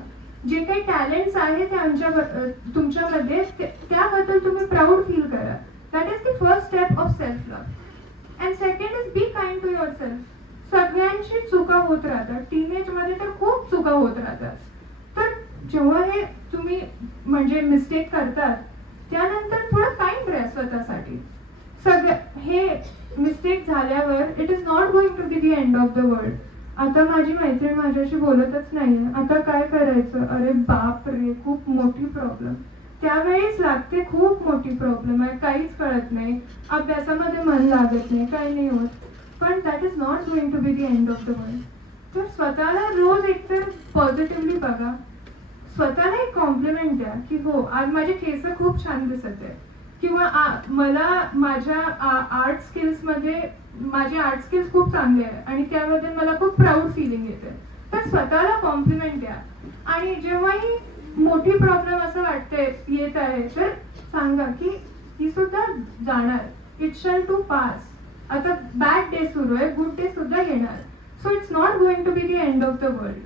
जे काही टॅलेंट्स आहे तुमच्यामध्ये त्याबद्दल तुम्ही प्राऊड फील करा. That is the first step of self love. And second is be kind to yourself. सगळ्यांची चुका होत राहतात, टीनेज मध्ये तर खूप चुका होत राहतात. तर जेव्हा हे तुम्ही म्हणजे मिस्टेक करतात त्यानंतर थोडं काइंड राहा स्वतःसाठी. हे मिस्टेक झाल्यावर it is not going to be the end of the world. आता माझी मैत्रीण माझ्याशी बोलतच नाहीये, आता काय करायचं, अरे बाप रे खूप मोठी प्रॉब्लेम. त्यावेळीच लागते. खूप मोठी प्रॉब्लेम आहे, काहीच कळत नाही, अभ्यासामध्ये मन लागत नाही, काही नाही होत. पण that is not going to be the end of the world. तर स्वतःला रोज एकतर पॉझिटिव्हली बघा, स्वतःला एक कॉम्प्लिमेंट द्या की हो आज माझे केस खूप छान दिसत आहे, किंवा मला माझ्या आर्ट स्किल्समध्ये माझे आर्ट स्किल्स खूप चांगले आहे आणि त्याबद्दल मला खूप प्राऊड फिलिंग येते. तर स्वतःला कॉम्प्लिमेंट द्या. आणि जेव्हाही मोठी प्रॉब्लेम असं वाटते येत आहे तर सांगा की ही सुद्धा जाणार, इट शॅल टू पास. आता बॅड डे सुरू आहे, गुड डे सुद्धा येणार. So it's not going to be the end of the world.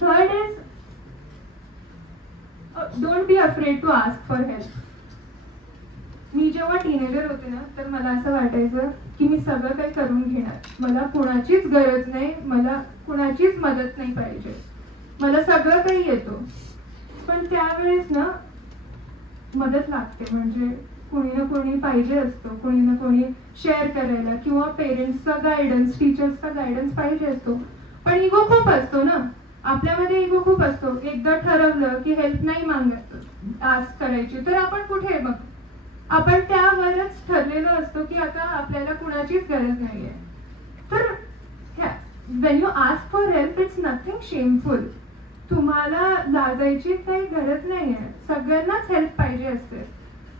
Third is don't be afraid to ask for help. मी जेव्हा टीनेजर होते ना तर मला असं वाटायचं की मी सगळं काही करून घेणार, मला कुणाचीच गरज नाही, मला कुणाचीच मदत नाही पाहिजे, मला सगळं काही येतो. पण त्यावेळेस ना मदत लागते, म्हणजे कोणी ना कोणी पाहिजे असतो, कोणी ना कोणी शेअर करायला, किंवा पेरेंट्सचा गायडन्स, टीचर्सचा गायडन्स पाहिजे असतो. पण इगो खूप असतो ना आपल्यामध्ये, इगो खूप असतो. एकदा ठरवलं की हेल्प नाही मागत आस्क करायची तर आपण कुठे मग आपण त्यावरच ठरलेलो असतो की आता आपल्याला कुणाचीच गरज नाहीये. तर Wien you ask for help it's nothing shameful. तुम्हाला लाजायची काही गरज नाहीये, सगळ्यांनाच हेल्प पाहिजे असते.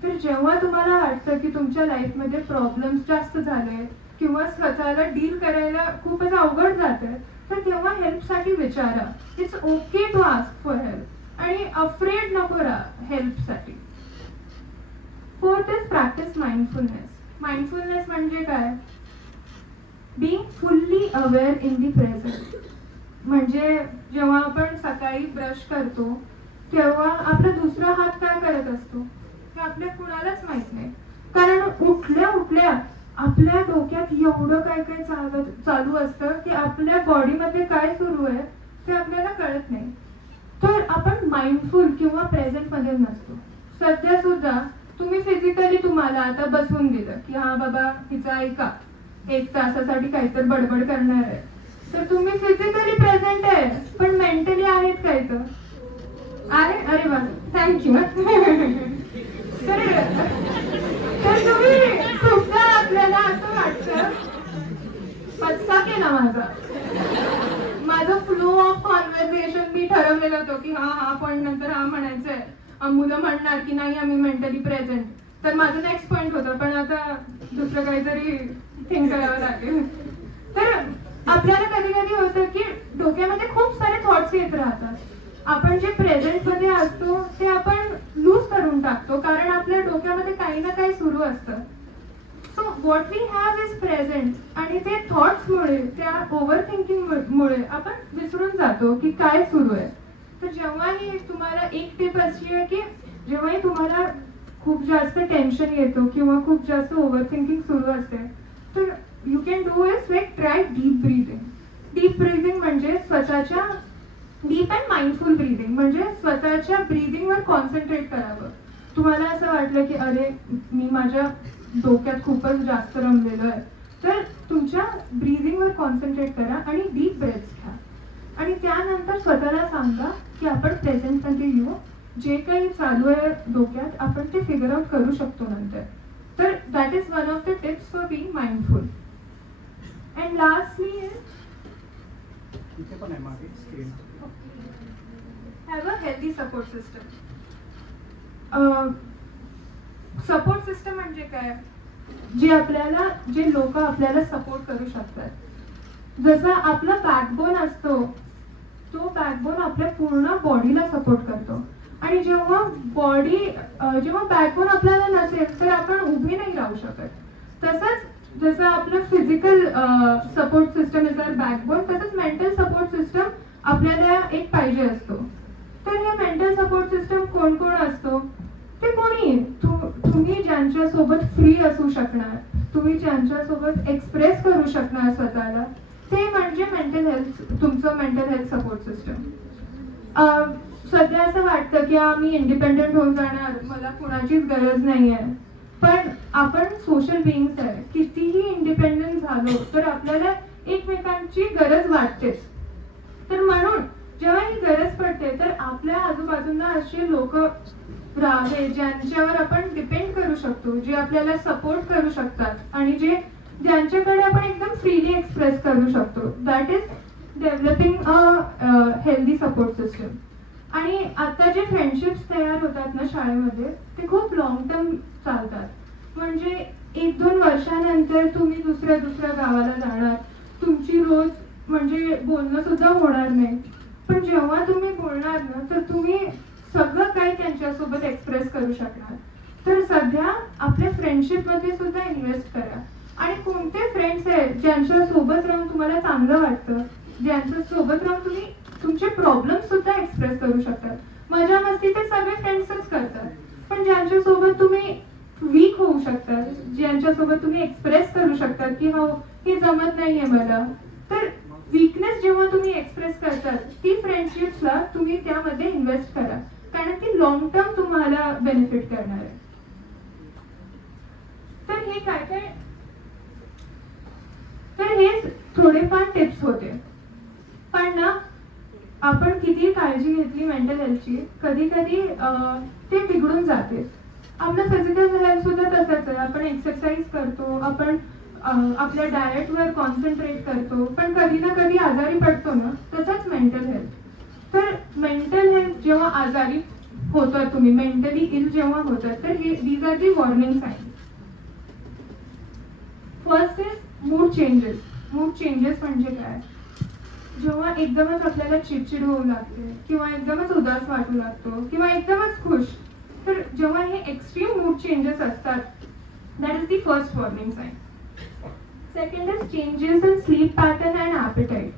तर जेव्हा तुम्हाला वाटतं की तुमच्या लाईफमध्ये प्रॉब्लेम्स जास्त झाले किंवा स्वतःला डील करायला खूपच अवघड जाते तर तेव्हा हेल्पसाठी विचारा. It's okay to ask for help आणि अफ्रेड नको राहा हेल्पसाठी. Fourth is practice mindfulness. Mindfulness म्हणजे काय? Being fully aware in the present. म्हणजे जेव्हा आपण सकाळी ब्रश करतो तेव्हा आपला दुसरा हात काय करत असतो हे आपल्या कुणालाच माहित नाही. कारण उठल्या उठल्या आपल्या डोक्यात एवढं काय काय चालू असतं की आपल्या बॉडीमध्ये काय सुरू आहे ते आपल्याला कळत नाही. तर आपण माइंडफुल किंवा प्रेझेंट मध्ये नसतो. सध्या सुद्धा तुम्ही फिजिकली तुम्हाला आता बसवून दिलं की हा बाबा हिचं ऐका, 1 तासासाठी काहीतरी बडबड करणार आहे, तर तुम्ही फिजिकली प्रेझेंट आहे पण मेंटली आहेत काय तर अरे अरे वा थँक्यू. तर तुम्ही खूपदा आपल्याला असं वाटतं पचका केला माझा फ्लो ऑफ कॉन्व्हर्सेशन मी ठरवलेलं होतं की हा पॉईंट नंतर हा म्हणायचंय, मुलं म्हणणार की नाही आम्ही मेंटली प्रेझेंट, तर माझं नेक्स्ट पॉईंट होतं पण आता दुसरं काहीतरी थिंक करावं लागेल. तर आपल्याला कधी कधी होतं की डोक्यामध्ये खूप सारे थॉट्स येत राहतात. आपण जे प्रेझेंट मध्ये असतो ते आपण लूज करून टाकतो कारण आपल्या डोक्यामध्ये काही ना काही सुरू असतं. So what we have is present आणि ते थॉट्समुळे, त्या ओव्हर थिंकिंगमुळे आपण विसरून जातो की काय सुरू आहे. तर जेव्हाही तुम्हाला एक टिप अशी आहे की जेव्हाही तुम्हाला खूप जास्त टेन्शन येतो किंवा खूप जास्त ओव्हर थिंकिंग सुरू असते तर you can do is like try deep breathing. Deep breathing म्हणजे स्वतःच्या डीप अँड माइंडफुल ब्रीदिंग म्हणजे स्वतःच्या ब्रीदिंगवर कॉन्सन्ट्रेट करावं. तुम्हाला असं वाटलं की अरे मी माझ्या डोक्यात खूपच जास्त रमलेलो आहे तर तुमच्या ब्रीदिंगवर कॉन्सन्ट्रेट करा आणि डीप ब्रेथ्स घ्या आणि त्यानंतर स्वतःला सांगा की आपण प्रेझेंटमध्ये येऊ, जे काही चालू आहे डोक्यात आपण ते फिगर आउट करू शकतो नंतर. तर that is one of the tips for being mindful. And lastly इथे पण आहे मागे screen. Have a healthy support system. Support system म्हणजे काय? जे लोक आपल्याला सपोर्ट करू शकतात. जसा आपला बॅकबोन असतो तो बॅकबोन आपल्या पूर्ण बॉडीला सपोर्ट करतो आणि जेव्हा बॅकबोन आपल्याला नसेल तर आपण उभे नाही राहू शकत. तसंच जसं आपलं physical support system is our backbone तसंच मेंटल सपोर्ट सिस्टम आपल्याला एक पाहिजे असतो. तर हे मेंटल सपोर्ट सिस्टम कोण कोण असतो? ते कोणी तुम्ही ज्यांच्यासोबत फ्री असू शकणार, तुम्ही ज्यांच्यासोबत एक्सप्रेस करू शकणार स्वतःला, ते म्हणजे मेंटल हेल्थ, तुमचं मेंटल हेल्थ सपोर्ट सिस्टम. सध्या असं वाटतं की मी इंडिपेंडेंट होऊन जाणार, मला कुणाचीच गरज नाही आहे. पण आपण सोशल बिईंग्स आहे, कितीही इंडिपेंडेंट झालो तर आपल्याला एकमेकांची गरज वाटतेच. तर म्हणून जेव्हा ही गरज पडते तर आपल्या आजूबाजूला असे लोक राहे, ज्यांच्यावर आपण डिपेंड करू शकतो, जे आपल्याला सपोर्ट करू शकतात आणि ज्यांच्याकडे आपण एकदम फ्रीली एक्सप्रेस करू शकतो. That is developing a healthy support system. आणि आता जे फ्रेंडशिप्स तयार होतात ना शाळेमध्ये, ते खूप लॉंग टर्म चालतात. म्हणजे 1-2 वर्षानंतर तुम्ही दुसऱ्या गावाला जाणार, तुमची रोज म्हणजे बोलणं सुद्धा होणार नाही. पण जेव्हा तुम्ही बोलणार ना, तर तुम्ही सगळं काही त्यांच्यासोबत एक्सप्रेस करू शकणार. तर सध्या आपल्या फ्रेंडशिप मध्ये सुद्धा इन्व्हेस्ट करा. आणि कोणते फ्रेंड्स आहेत ज्यांच्या सोबत राहून तुम्हाला चांगलं वाटतं, ज्यांच्या सोबत राहून तुम्ही तुमचे प्रॉब्लेम सुद्धा एक्सप्रेस करू शकतात. मजा मस्ती ते सगळे फ्रेंड्सच करतात, पण ज्यांच्या सोबत तुम्ही वीक होऊ शकतात, ज्यांच्यासोबत तुम्ही एक्सप्रेस करू शकतात की हो हे जमत नाहीये मला, तर वीकनेस जेव्हा तुम्ही एक्सप्रेस करतात, ती फ्रेंडशिप्सला तुम्ही त्यामध्ये इन्व्हेस्ट करा, कारण ती लॉंग टर्म तुम्हाला बेनिफिट करणार आहे. तर हे काय तर हेच थोडेफार टिप्स होते. पण ना, आपण किती काळजी घेतली मेंटल हेल्थची, कधी कधी ते बिघडून जाते. आपलं फिजिकल हेल्थ सुद्धा तसंच आहे. आपण एक्सरसाइज करतो, आपण आपल्या डाएटवर कॉन्सन्ट्रेट करतो, पण कधी ना कधी आजारी पडतो ना. तसंच मेंटल हेल्थ. तर मेंटल हेल्थ जेव्हा आजारी होतात, तुम्ही मेंटली इल जेव्हा होतात, तर हे these are the warning signs. First is mood changes. Mood changes म्हणजे काय? जेव्हा एकदमच आपल्याला चिडचिड होऊ लागते, किंवा एकदमच उदास वाटू लागतो, किंवा एकदमच खुश, तर जेव्हा हे एक्स्ट्रीम मूड चेंजेस असतात, that is the first warning sign. Second is changes in sleep pattern and appetite.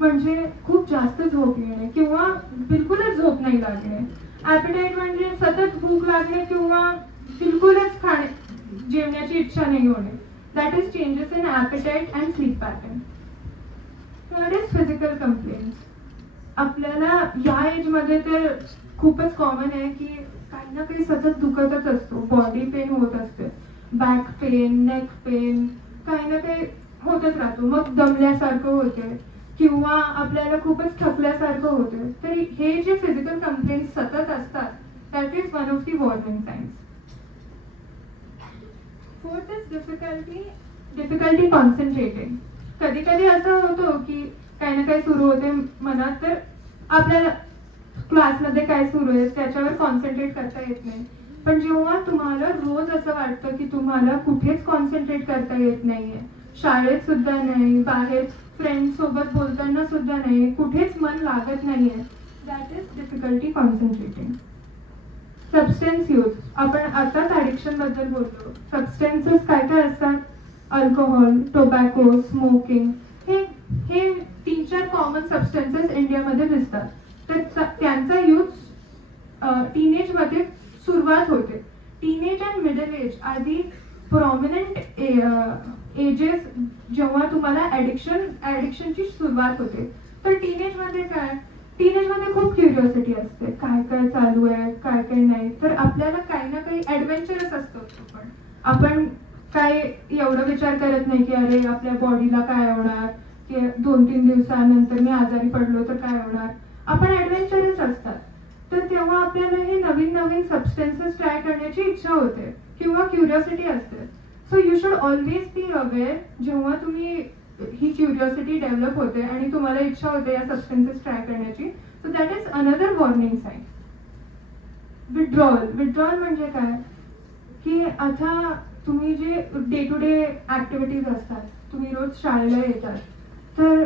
म्हणजे खूप जास्त झोप येणे किंवा बिलकुलच झोप नाही लागणे. ॲपेटाईट म्हणजे सतत भूक लागणे किंवा बिलकुलच जेवण्याची इच्छा नाही होणे. That is changes in appetite and sleep pattern. Third is physical complaints. आपल्याला या एजमध्ये तर खूपच कॉमन आहे की काही ना काही सतत दुखतच असतो. बॉडी पेन होत असते, बॅक पेन, नेक पेन, काही ना काही होतच राहतो. मग दमल्यासारखं होते किंवा आपल्याला खूपच थकल्यासारखं होते. तर हे जे फिजिकल कंप्लेंट्स सतत असतात, that is one of the warning signs. Fourth is difficulty concentrating. कधी कधी असं होतं की काही ना काही सुरू होते मनात, तर आपल्याला क्लासमध्ये काय सुरू आहे त्याच्यावर कॉन्सन्ट्रेट करता येत नाही. पण जेव्हा तुम्हाला रोज असं वाटतं की तुम्हाला कुठेच कॉन्सन्ट्रेट करता येत नाहीये, शाळेत सुद्धा नाही, बाहेर फ्रेंड सोबत बोलताना सुद्धा नाही, कुठेच मन लागत नाहीये, that is difficulty concentrating. Substance use. आपण आताच ॲडिक्शन बद्दल बोललो. सबस्टन्सेस काय काय असतात? Alcohol, tobacco, smoking. हे 3-4 कॉमन सबस्टन्सेस इंडियामध्ये दिसतात. तर त्यांचा यूज टीनेजमध्ये सुरुवात होते. टीनेज अँड मिडल एज आधी प्रॉमिनंट एजेस जेव्हा तुम्हाला ॲडिक्शनची सुरुवात होते. तर टीनेजमध्ये काय? टीनेजमध्ये खूप क्युरिओसिटी असते, काय काय चालू आहे, काय काय नाही. तर आपल्याला काही ना काही ॲडव्हेंचरस असतो. आपण काय एवढं विचार करत नाही की अरे आपल्या बॉडीला काय होणार, की 2-3 दिवसानंतर मी आजारी पडलो तर काय होणार. आपण ॲडव्हेंचरस असतात. तर तेव्हा आपल्याला हे नवीन नवीन सबस्टन्सेस ट्राय करण्याची इच्छा होते किंवा क्युरिओसिटी असते. So you should always be aware जेव्हा तुम्ही ही क्युरिओसिटी डेव्हलप होते आणि तुम्हाला इच्छा होते या सबस्टन्सेस ट्राय करण्याची. So that is another warning sign. Withdrawal म्हणजे काय? की आता तुम्ही जे डे टू डे ॲक्टिव्हिटीज असतात, तुम्ही रोज शाळेला येतात, तर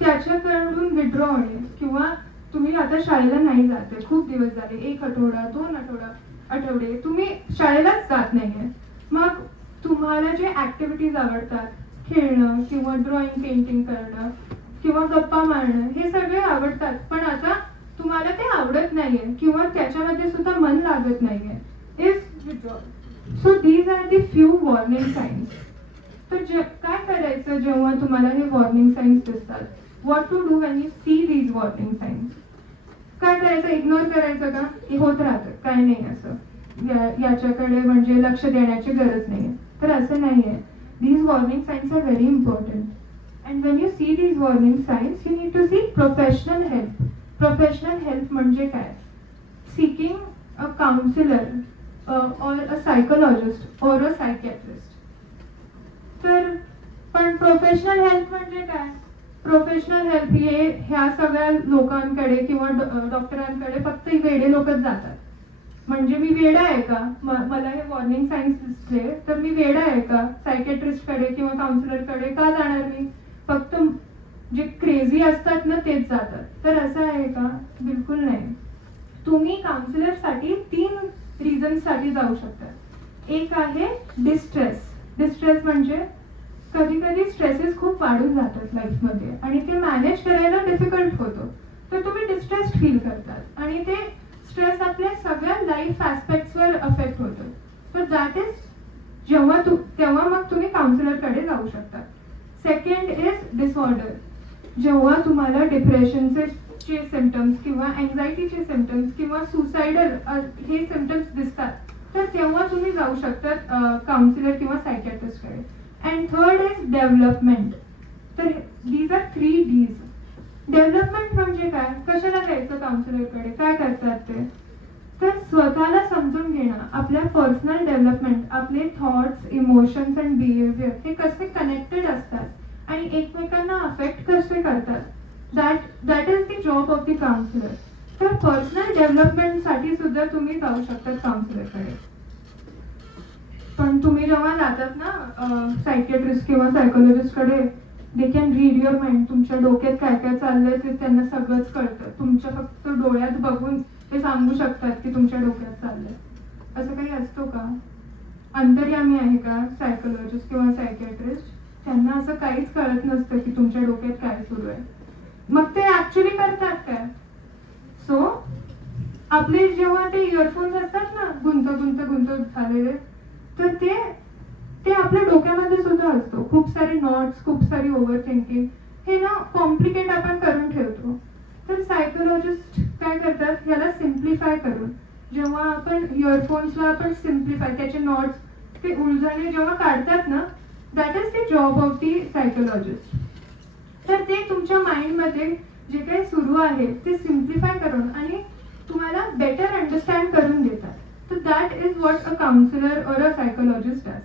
त्याच्याकडून विड्रॉ होणे, किंवा तुम्ही आता शाळेला नाही जाते, खूप दिवस झाले, 1 आठवडा, 2 आठवडे तुम्ही शाळेलाच जात नाहीये. मग तुम्हाला जे ॲक्टिव्हिटीज आवडतात, खेळणं किंवा ड्रॉइंग, पेंटिंग करणं किंवा गप्पा मारणं, हे सगळे आवडतात, पण आता तुम्हाला ते आवडत नाहीये किंवा त्याच्यामध्ये सुद्धा मन लागत नाहीये, is withdrawal. So these are the few warning signs. तर काय करायचं जेव्हा तुम्हाला हे वॉर्निंग साईन्स दिसतात? What to do when you see these warning signs? काय करायचं? इग्नोर करायचं का? हे होत राहतं, काय नाही असं, याच्याकडे म्हणजे लक्ष देण्याची गरज नाहीये. तर असं नाहीये. These warning signs are very important. And when you see these warning signs, you need to seek professional help. Professional help म्हणजे काय? Seeking a counselor or a psychologist or a psychiatrist. तर पण प्रोफेशनल हेल्थ म्हणजे काय? Professional health हे ह्या सगळ्या लोकांकडे किंवा डॉक्टरांकडे फक्त वेडे लोकच जातात. म्हणजे मी वेडा आहे का? मला हे वॉर्निंग साईन्स दिसले तर मी वेडा आहे का? सायकेट्रिस्ट कडे किंवा काउन्सिलर कडे का जाणार मी? फक्त जे क्रेझी असतात ना तेच जातात. तर असं आहे का? बिलकुल नाही. तुम्ही काउन्सिलर साठी 3 रिझन साठी जाऊ शकता. एक आहे डिस्ट्रेस. डिस्ट्रेस म्हणजे कधी कधी स्ट्रेसेस खूप वाढून जातात लाईफमध्ये आणि ते मॅनेज करायला डिफिकल्ट होतो. तर तुम्ही डिस्ट्रेस्ड फील करतात आणि ते स्ट्रेस आपल्या सगळ्या लाईफ ॲस्पेक्ट्सवर अफेक्ट होतो. तर दॅट इज तेव्हा मग तुम्ही काउन्सिलरकडे जाऊ शकता. Second is disorder. जेव्हा तुम्हाला डिप्रेशनचे सिम्पटम्स किंवा अँझायटीचे सिम्पटम्स किंवा सुसायडल हे सिम्पटम्स दिसतात तर तेव्हा तुम्ही जाऊ शकता काउन्सिलर किंवा सायकियाट्रिस्टकडे. And third is development. तर दीज आर 3 Ds. डेव्हलपमेंट म्हणजे काय? कशाला जायचं काउन्सिलरकडे? काय करतात ते? तर स्वतःला समजून घेणं, आपल्या पर्सनल डेव्हलपमेंट, आपले थॉट्स, इमोशन्स अँड बिहेवियर हे कसे कनेक्टेड असतात आणि एकमेकांना अफेक्ट कसे करतात. That is the job of the counsellor. तर पर्सनल डेव्हलपमेंटसाठी सुद्धा तुम्ही जाऊ शकतात काउन्सिलरकडे. पण तुम्ही जेव्हा जातात ना सायकियाट्रिस्ट किंवा सायकोलॉजिस्टकडे, they can read your mind. तुमच्या डोक्यात काय काय चाललंय ते त्यांना सगळंच कळतं. तुमच्या फक्त डोळ्यात बघून ते सांगू शकतात की तुमच्या डोक्यात चाललंय. असं काही असतो का? अंतर्यामी आहे का सायकोलॉजिस्ट किंवा सायकियाट्रिस्ट? त्यांना असं काहीच कळत नसतं की तुमच्या डोक्यात काय सुरू आहे. मग ते ऍक्च्युली करतात काय? सो आपले जेव्हा ते इयरफोन्स असतात ना गुंत झालेले, तर ते आपल्या डोक्यामध्ये सुद्धा असतो. खूप सारे नॉट्स, खूप सारी ओव्हर थिंकिंग हे ना कॉम्प्लिकेट आपण करून ठेवतो. तर सायकोलॉजिस्ट काय करतात? याला सिम्प्लिफाय करून, जेव्हा आपण इयरफोन्सला आपण सिम्प्लिफाय त्याचे नॉट्स ते उलझणे जेव्हा काढतात ना, that is the job of the psychologist. तर ते तुमच्या माइंडमध्ये जे काही सुरू आहे ते सिम्प्लिफाय करून आणि तुम्हाला बेटर अंडरस्टँड करून देतात. तर that is what a counsellor और अ सायकोलॉजिस्ट डज.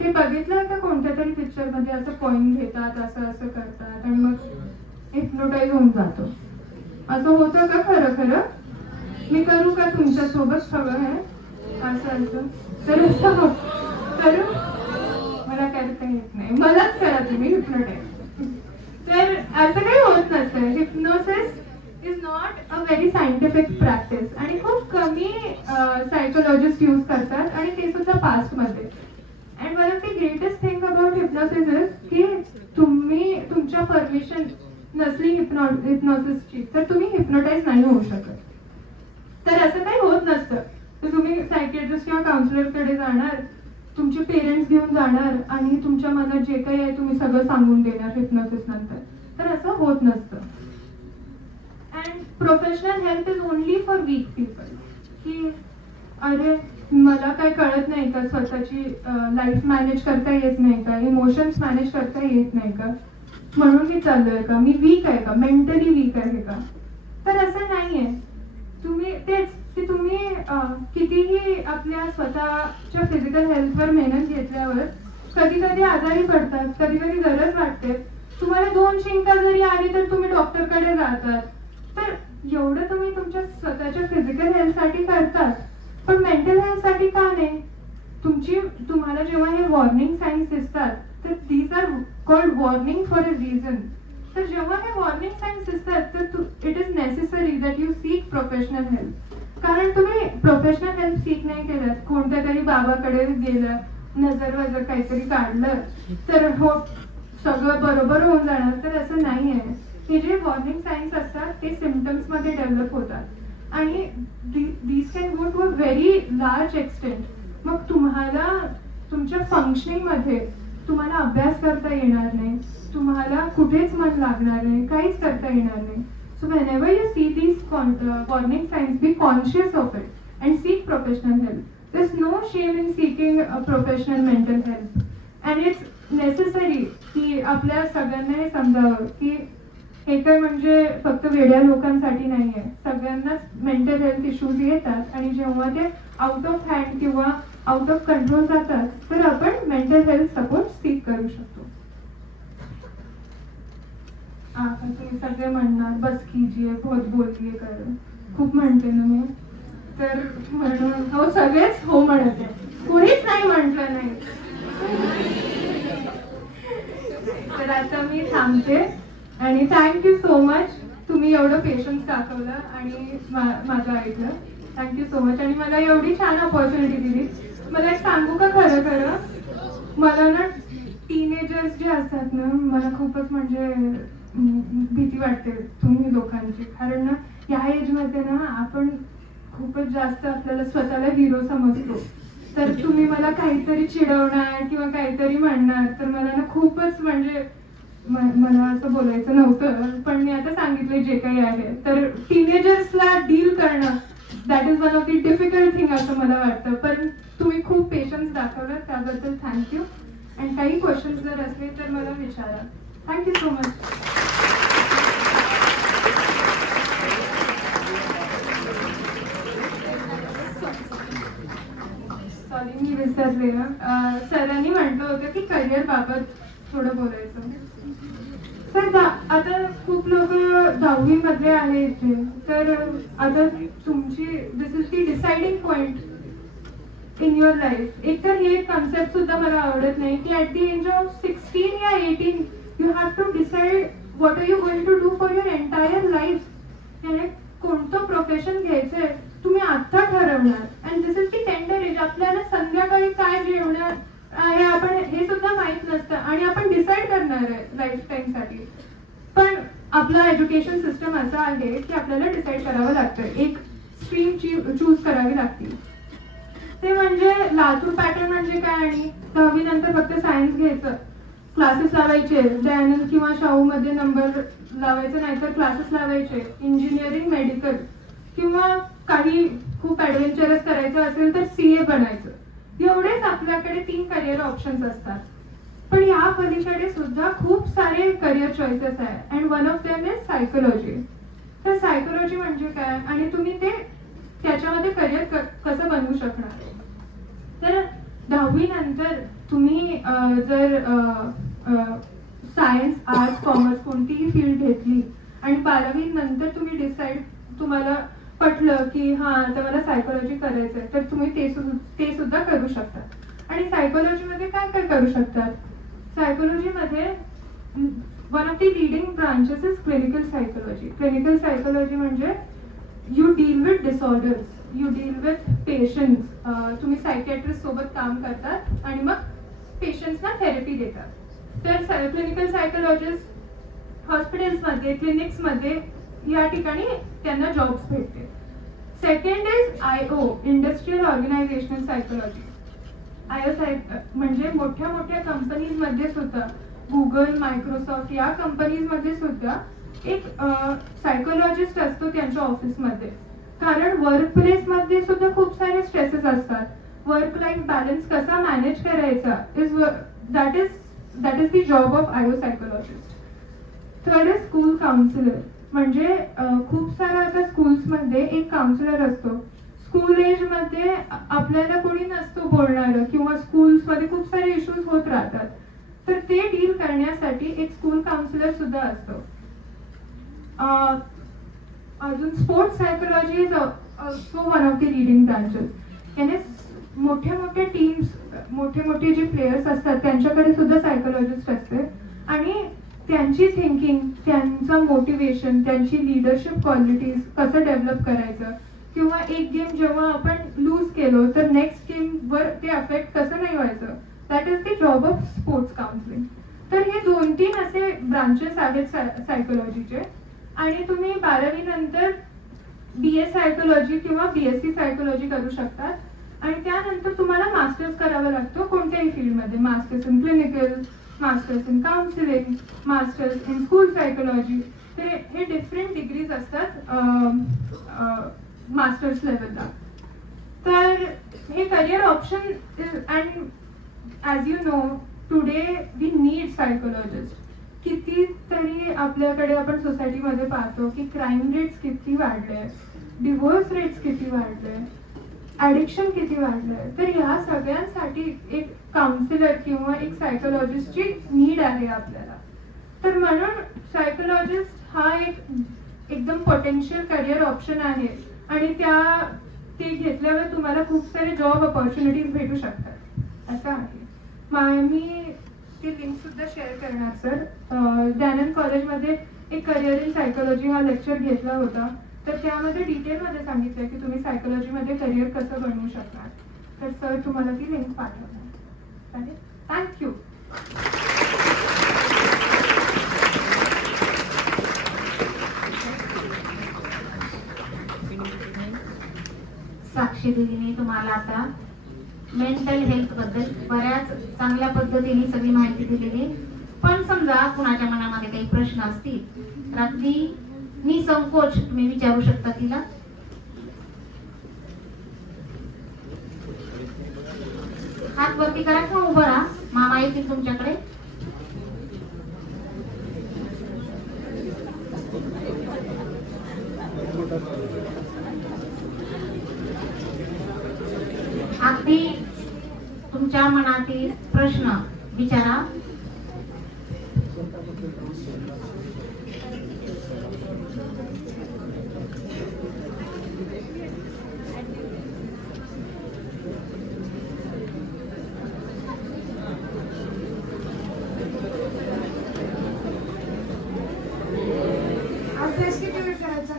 ते बघितलं का कोणत्या तरी पिक्चर मध्ये? असं पॉइंट घेतात, असं करतात आणि मग हिप्नोटाईज होऊन जातो. असं होतं का खरं? मी करू का तुमच्या सोबत सगळं हे असं तर असं करू? मला करता येत नाही. मलाच करा तुम्ही हिप्नोटाईज. तर असं काही होत नसतं. Hypnosis is not a very scientific practice आणि खूप कमी सायकोलॉजिस्ट यूज करतात आणि ते सुद्धा पास्टमध्ये. And one of the greatest thing about hypnosis is की तुम्ही तुमच्या परमिशन नसली हिप्नोसिसची तर तुम्ही हिप्नोटाईज नाही होऊ शकत. तर असं काही होत नसतं. तर तुम्ही सायकियाट्रिस्ट किंवा काउन्सिलरकडे जाणार, तुमचे पेरेंट्स घेऊन जाणार आणि तुमच्या मनात जे काही आहे तुम्ही सगळं सांगून देणार हिप्नोसिस नंतर. तर असं होत नसतं. And professional health is only for weak people. की अरे मला काय कळत नाही का? स्वतःची लाईफ मॅनेज करता येत नाही का? इमोशन्स मॅनेज करता येत नाही का? म्हणून मी चाललोय का? मी वीक आहे का? मेंटली वीक आहे का? तर असं नाहीये. तुम्ही तेच की तुम्ही कितीही आपल्या स्वतःच्या फिजिकल हेल्थवर मेहनत घेतल्यावर कधी कधी आजारी पडतात, कधी कधी गरज वाटते. तुम्हाला 2 शिंका जरी आली तर तुम्ही डॉक्टरकडे जातात. तर एवढं तुम्ही तुमच्या स्वतःच्या फिजिकल हेल्थसाठी करतात, पण मेंटल हेल्थसाठी का नाही? तुम्हाला जेव्हा हे वॉर्निंग साईन्स दिसतात तर these are called warning for a reason. तर जेव्हा हे वॉर्निंग साईन्स दिसतात तर it is necessary that you seek professional help. कारण तुम्ही प्रोफेशनल हेल्प सीक नाही केलं, कोणत्या तरी बाबाकडे गेलं, नजर वजर काहीतरी काढलं तर हो सगळं बरोबर होऊन जाणार. तर असं नाही आहे. हे जे वॉर्निंग साईन्स असतात ते सिम्पटम्स मध्ये डेव्हलप होतात आणि these can go to a very large extent. मग तुम्हाला तुमच्या फंक्शनिंग मध्ये तुम्हाला अभ्यास करता येणार नाही, तुम्हाला कुठेच मन लागणार नाही, काहीच करता येणार नाही. So whenever you see these warning signs, be conscious of it and seek professional help. There's no shame in seeking a professional mental help. And it's necessary की आपल्या सगळ्यांना हे समजावं की हे काय म्हणजे फक्त वेड्या लोकांसाठी नाही आहे, सगळ्यांनाच मेंटल हेल्थ इश्यूज येतात आणि जेव्हा ते आउट ऑफ हँड किंवा आउट ऑफ कंट्रोल जातात तर आपण मेंटल हेल्थ सपोर्ट सीक करू शकतो. आता तुम्ही सगळे म्हणणार बस कीजिए बहुत बोलिए कर, खूप म्हणते ना मी, तर म्हणून हो सगळेच हो म्हणत आहे, कोणीच नाही म्हटलं नाही. तर आता मी थांबते आणि थँक्यू सो मच, तुम्ही एवढं पेशन्स दाखवलं आणि माझं ऐकलं. Thank you so much. आणि मला एवढी छान अपॉर्च्युनिटी दिली. मला एक सांगू का, खरं मला ना टीनेजर्स जे असतात ना, मला खूपच म्हणजे भीती वाटते तुम्ही लोकांची, कारण ना या एजमध्ये ना आपण खूपच जास्त आपल्याला स्वतःला हिरो समजतो. तर तुम्ही मला काहीतरी चिडवणार किंवा काहीतरी म्हणणार तर मला ना खूपच म्हणजे मला असं बोलायचं नव्हतं, पण मी आता सांगितलं जे काही आहे. तर टीनेजर्सला डील करणं that is one of the difficult thing असं मला वाटतं, पण तुम्ही खूप पेशन्स दाखवलं त्याबद्दल थँक्यू. आणि काही क्वेश्चन्स जर असले तर मला विचारा. Thank you so much. सॉरी मी विसरले. सरांनी म्हटलं होतं की करिअर बाबत थोडं बोलायचं. सर आता खूप लोक 10वी मध्ये आहे इथे, तर आता तुमची this is the deciding point in your life. एक तर हे कन्सेप्ट सुद्धा मला आवडत नाही की ऍट द एज ऑफ 16 या 18 you have to decide what are you going to do for your entire life. त्याने कोणतं प्रोफेशन घ्यायचंय तुम्ही आता ठरवणार. And this is the tender age. आपल्याला संध्याकाळी काय जेवणार आहे आपण हे सुद्धा माहित नसतं आणि आपण डिसाईड करणार आहे लाईफ टाईम साठी. पण आपला एज्युकेशन सिस्टम असा आहे की आपल्याला डिसाईड करावं लागतं, एक स्ट्रीम चूज करावी लागते. ते म्हणजे लातूर पॅटर्न म्हणजे काय, आणि 10वी नंतर फक्त सायन्स घ्यायचं, क्लासेस लावायचे, दयानंद किंवा शाहू मध्ये नंबर लावायचे, नाहीतर क्लासेस लावायचे, इंजिनिअरिंग, मेडिकल किंवा काही खूप ऍडव्हेंचरस करायचं असेल तर CA बनायचं. एवढेच आपल्याकडे 3 करिअर ऑप्शन्स असतात. पण या पलीकडे सुद्धा खूप सारे करिअर चॉईसेस आहे and one of them is psychology. तर सायकोलॉजी म्हणजे काय आणि तुम्ही ते त्याच्यामध्ये करिअर कसं बनवू शकणार. तर 10वी नंतर तुम्ही जर सायन्स, आर्ट्स, कॉमर्स कोणतीही फील्ड घेतली आणि 12वी नंतर तुम्ही डिसाईड तुम्हाला पटलं की हा आता मला सायकोलॉजी करायचंय, तर तुम्ही ते सुद्धा करू शकता. आणि सायकोलॉजीमध्ये काय काय करू शकतात. सायकोलॉजीमध्ये one of the leading branches is clinical psychology. Clinical psychology म्हणजे you deal with disorders, you deal with patients. तुम्ही सायकॅट्रिस्ट सोबत काम करतात आणि मग पेशंट्सना थेरपी देतात. तर क्लिनिकल सायकोलॉजिस्ट हॉस्पिटल्समध्ये, क्लिनिक्समध्ये या ठिकाणी त्यांना जॉब्स भेटते. Second is IO, industrial organisational psychology. IO म्हणजे मोठ्या मोठ्या कंपनीज मध्ये सुद्धा, गुगल, मायक्रोसॉफ्ट या कंपनीज मध्ये सुद्धा एक सायकोलॉजिस्ट असतो त्यांच्या ऑफिसमध्ये. कारण वर्क प्लेस मध्ये सुद्धा खूप सारे स्ट्रेसेस असतात. वर्क लाईफ बॅलन्स कसा मॅनेज करायचा that is the job of IO psychologist. Third is school counsellor. म्हणजे खूप साऱ्या आता स्कूल्समध्ये एक काउन्सिलर असतो. स्कूल एज मध्ये आपल्याला कोणी नसतो बोलणार किंवा स्कूल्समध्ये खूप सारे इश्यूज होत राहतात, तर ते डील करण्यासाठी एक स्कूल काउन्सिलर सुद्धा असतो. अजून sports psychology is also one of the leading branches. याने मोठ्या मोठ्या टीम्स, मोठे मोठे जे प्लेयर्स असतात त्यांच्याकडे सुद्धा सायकोलॉजिस्ट असते आणि त्यांची थिंकिंग, त्यांचं मोटिवेशन, त्यांची लिडरशिप क्वालिटीज कसं डेव्हलप करायचं किंवा एक गेम जेव्हा आपण लूज केलो तर नेक्स्ट गेमवर ते अफेक्ट कसं नाही व्हायचं, that is the job of sports counselling. तर हे 2-3 असे ब्रांचेस आहेत सायकोलॉजीचे. आणि तुम्ही 12वी नंतर BA सायकोलॉजी किंवा BSc सायकोलॉजी करू शकतात आणि त्यानंतर तुम्हाला मास्टर्स करावा लागतो कोणत्याही फील्डमध्ये. Masters in clinical, masters in counselling, masters in school psychology. तर हे डिफरंट डिग्रीज असतात मास्टर्स लेवलला. तर हे career option and as you know today we need psychologist. किती तरी आपल्याकडे आपण सोसायटीमध्ये पाहतो की क्राईम रेट्स किती वाढले, डिवोर्स रेट्स किती वाढले, ॲडिक्शन किती वाढलंय. तर ह्या सगळ्यांसाठी एक काउन्सिलर किंवा एक सायकोलॉजिस्टची नीड आहे आपल्याला. तर म्हणून सायकोलॉजिस्ट हा एक एकदम पोटेन्शियल करिअर ऑप्शन आहे आणि ते घेतल्यावर तुम्हाला खूप सारे जॉब ऑपॉर्च्युनिटीज भेटू शकतात असं आहे. मी ती लिंक सुद्धा शेअर करणार सर. दयानंद कॉलेजमध्ये एक करिअर इन सायकोलॉजी हा लेक्चर घेतला होता. तर त्यामध्ये डिटेलमध्ये सांगितलं की तुम्ही सायकोलॉजीमध्ये करिअर कसं बनवू शकणार. तर सर तुम्हाला ती लिंक पाठवणार. चालेल. थँक्यू. साक्षी दिदीने तुम्हाला आता मेंटल हेल्थ बद्दल बऱ्याच चांगल्या पद्धतीने सगळी माहिती दिलेली. पण समजा कुणाच्या मनामध्ये काही प्रश्न असतील तर अगदी निसंकोच तुम्ही विचारू शकता तिला. हात वरती करा किंवा उभं राहा, मामा येतील तुमच्याकडे. अगदी तुमच्या मनातील प्रश्न विचारा. अभ्यास किती वेळ करायचा?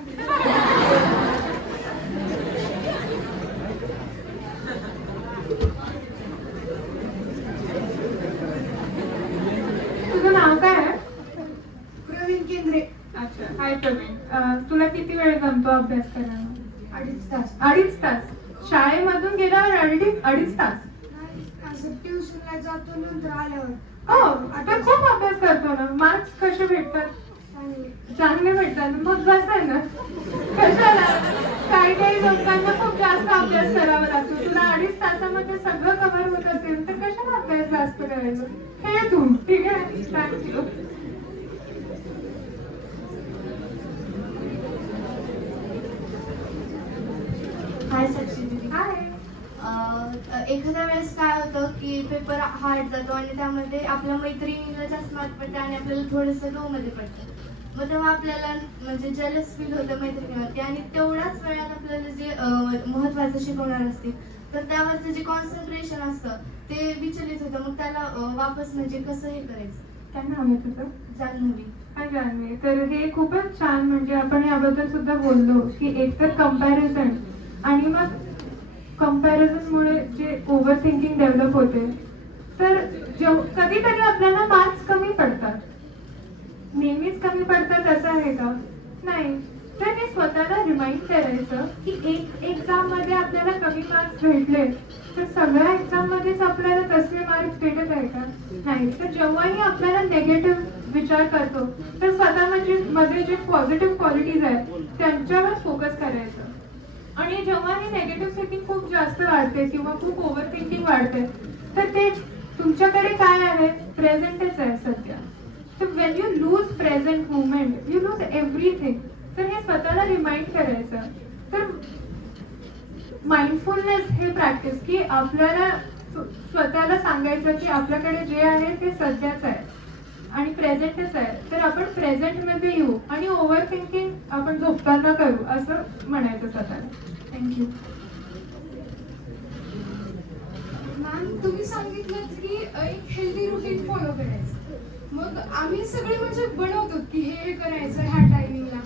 तुझं नाव काय आहे? प्रवीण केंद्रे. अच्छा. हाय प्रवीण. तुला किती वेळ जमतो अभ्यास करायला? 2.5 तास. 2.5 तास. शाळेमधून गेल्यावर 2.5 तास. असं ट्युशनला जातो नंतर आल्यावर. हो, आता खूप अभ्यास करतो ना. मार्क्स कसे भेटतात? चांगले भेटतात. मग बस आहे ना. कशाला? काही लोकांना खूप जास्त अभ्यास करावा लागतो. तुला 2.5 तासामध्ये सगळं कव्हर होत असेल तर कशाला अभ्यास जास्त करायचं? हे तू ठीक आहे. थँक्यू. हाय साक्षी दीदी. हाय. एखाद्या वेळेस काय होतं की पेपर हार्ड जातो आणि त्यामध्ये आपल्या मैत्रिणीला जास्त मार्क पडते आणि आपल्याला थोडंसं लो मध्ये पडतं. मग तेव्हा आपल्याला म्हणजे जेलस फील होतं मैत्रिणीवरती आणि तेवढ्याच वेळात आपल्याला जे महत्त्वाचं शिकवणार असतील तर त्यावरचं जे कॉन्सन्ट्रेशन असतं ते विचलित होतं. मग त्याला वापस म्हणजे कसं हे करायचं? काय नाव आहे तुझं? जान्हवी. हाय जान्हवी. तर हे खूपच छान. म्हणजे आपण याबद्दल सुद्धा बोललो की एक तर कम्पॅरिझन आणि मग कम्पॅरिझनमुळे जे ओव्हर थिंकिंग डेव्हलप होते. तर कधी कधी आपल्याला मार्क्स कमी पडतात. नेहमीच कमी पडतात असं आहे का? नाही. तर हे स्वतःला रिमाइंड करायचं की एक एक्झाम मध्ये आपल्याला कमी मार्क्स भेटले तर सगळ्या एक्झाम मध्येच आपल्याला तसले मार्क्स भेटत आहे का? नाही. तर जेव्हाही आपल्याला नेगेटिव्ह विचार करतो तर मध्ये जे पॉझिटिव्ह क्वालिटीज आहेत त्यांच्यावर फोकस करायचं. आणि जेव्हा ही नेगेटिव्ह थिंकिंग खूप जास्त वाढते किंवा खूप ओव्हर थिंकिंग वाढते तर ते तुमच्याकडे काय आहे? प्रेझेंटच आहे सध्या. तर Wien you lose present movement you lose everything. तर हे स्वतःला रिमाइंड करायचं. तर माइंडफुलनेस हे प्रॅक्टिस की आपल्याला स्वतःला सांगायचं की आपल्याकडे जे आहे ते सध्याच आहे आणि प्रेझेंटच आहे. तर आपण प्रेझेंटमध्ये येऊ आणि ओव्हर थिंकिंग आपण झोपताना करू असं म्हणायचं स्वतःला. थँक्यू. मॅम तुम्ही सांगितलं की एक हेल्दी रुटीन फॉलो करायचं. मग आम्ही सगळे म्हणजे बनवतो की हे करायचं ह्या टायमिंगला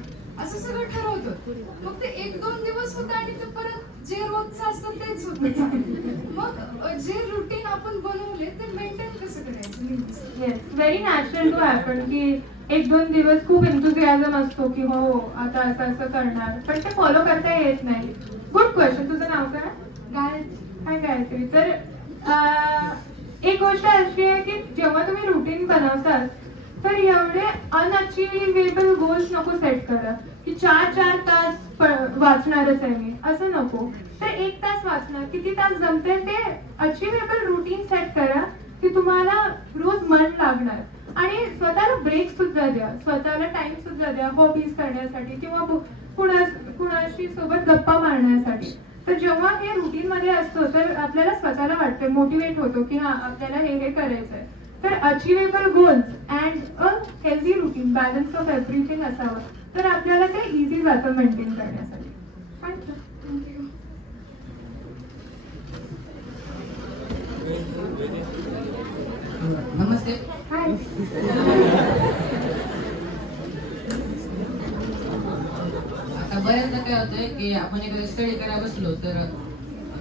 असं सगळं ठरवतो. मग ते 1-2 दिवस होतं आणि ते परत जे रोजचं असतं तेच होतं. मग जे रुटीन आपण बनवले ते मेंटेन कसं करायचं? Yes, very natural to happen की 1-2 दिवस खूप एन्थुझियाझम असतो की हो आता असं असं करणार पण ते फॉलो करता येत नाही. Good question. तुझं नाव काय? गायत्री. हाय गायत्री. तर एक गोष्ट अशी आहे की जेव्हा तुम्ही रुटीन बनवतात तर एवढे अनअचिव्हेबल गोल्स नको सेट करा की 4 तास वाचणारच आहे मी असं नको. तर 1 तास वाचणार. किती तास जमते ते अचिव्हेबल रुटीन सेट करा की तुम्हाला रोज मन लागणार. आणि स्वतःला ब्रेक सुद्धा द्या, स्वतःला टाइम सुद्धा द्या हॉबीज करण्यासाठी किंवा कुणाशी सोबत गप्पा मारण्यासाठी. तर जेव्हा हे रुटीन मध्ये असतो तर आपल्याला स्वतःला वाटतं, मोटिवेट होतो की हा आपल्याला हे करायचंय. तर achievable goals and a healthy routine, balance of everything असावं, तर आपल्याला ते इझी जातं मेंटेन करण्यासाठी. थँक्यू. थँक्यू. नमस्ते. हाय. आता बऱ्याचदा काय होतंय की आपण एखादा स्टडी करायला बसलो तर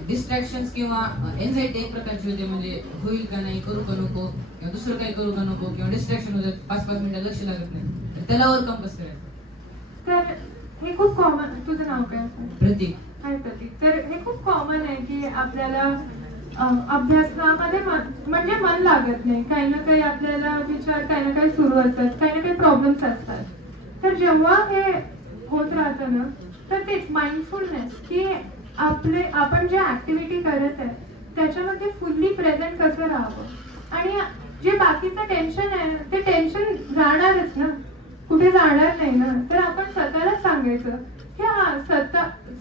डिस्ट्रॅक्शन किंवा एन्झायटी एक प्रकारची होते, म्हणजे होईल का नाही, करू का नको, किंवा दुसरं काही करू का नको, किंवा डिस्ट्रॅक्शन होतं, 5-5 मिनिटं लक्ष लागत नाही. तर त्याला ओव्हरकम कसं करायचं? तर हे खूप कॉमन. तुझं नाव काय असेल? प्रतीक. हाय प्रतीक. तर हे खूप कॉमन आहे की आपल्याला अभ्यासामध्ये म्हणजे मन लागत नाही, काही ना काही आपल्याला विचार काही ना काही सुरू असतात, काही ना काही प्रॉब्लेम्स असतात. तर जेव्हा हे होत राहतं ना, तर तेच माइंडफुलनेस की आपण जे ऍक्टिव्हिटी करत आहे त्याच्यामध्ये फुल्ली प्रेझेंट कसं राहावं. आणि जे बाकीचं टेन्शन आहे ते टेन्शन जाणारच ना, कुठे जाणार नाही ना. तर आपण स्वतःलाच सांगायचं की हा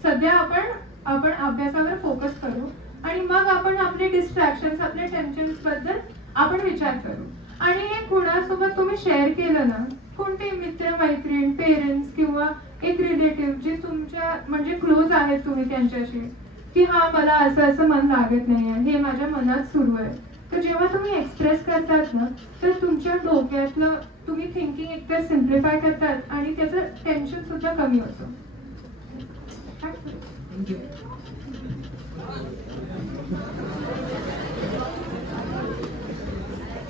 सध्या आपण अभ्यासावर फोकस करू आणि मग आपण आपले डिस्ट्रॅक्शन, आपले टेन्शन्स बद्दल आपण विचार करू. आणि हे कुणासोबत तुम्ही शेअर केलं ना, कोणते मित्र मैत्रीण, पेरेंट्स किंवा एक रिलेटिव्ह जे तुमच्या म्हणजे क्लोज आहेत तुम्ही त्यांच्याशी, की हा मला असं मन लागत नाहीये, हे माझ्या मनात सुरू आहे. तर जेव्हा तुम्ही एक्सप्रेस करतात ना, तर तुमच्या डोक्यातलं तुम्ही थिंकिंग एकतर सिम्प्लिफाय करतात आणि त्याचं टेन्शन सुद्धा कमी होतं. थँक्यू.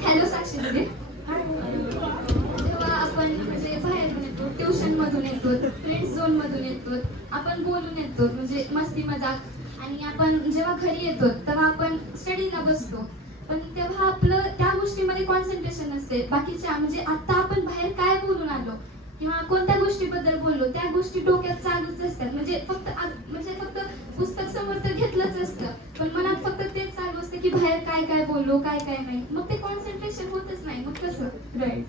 हॅलो साक्षी दीदी. जेव्हा आपण म्हणजे बाहेरून येतो, ट्युशन मधून येतो, फ्रेंड्स झोन मधून येतो, आपण बोलून येतो म्हणजे मस्ती मजाक, आणि आपण जेव्हा घरी येतो तेव्हा आपण स्टडीला बसतो, पण तेव्हा आपलं त्या गोष्टीमध्ये कॉन्सन्ट्रेशन नसते. बाकीच्या म्हणजे आता आपण बाहेर काय बोलून आलो किंवा कोणत्या गोष्टीबद्दल बोललो त्या गोष्टी डोक्यात चालूच असतात. म्हणजे फक्त पुस्तक समोर तर घेतलंच असतं, पण मनात फक्त तेच चालू असतं की बाहेर काय काय बोललो, काय काय नाही. मग ते कॉन्सन्ट्रेशन होतच नाही. मग कसं? राईट.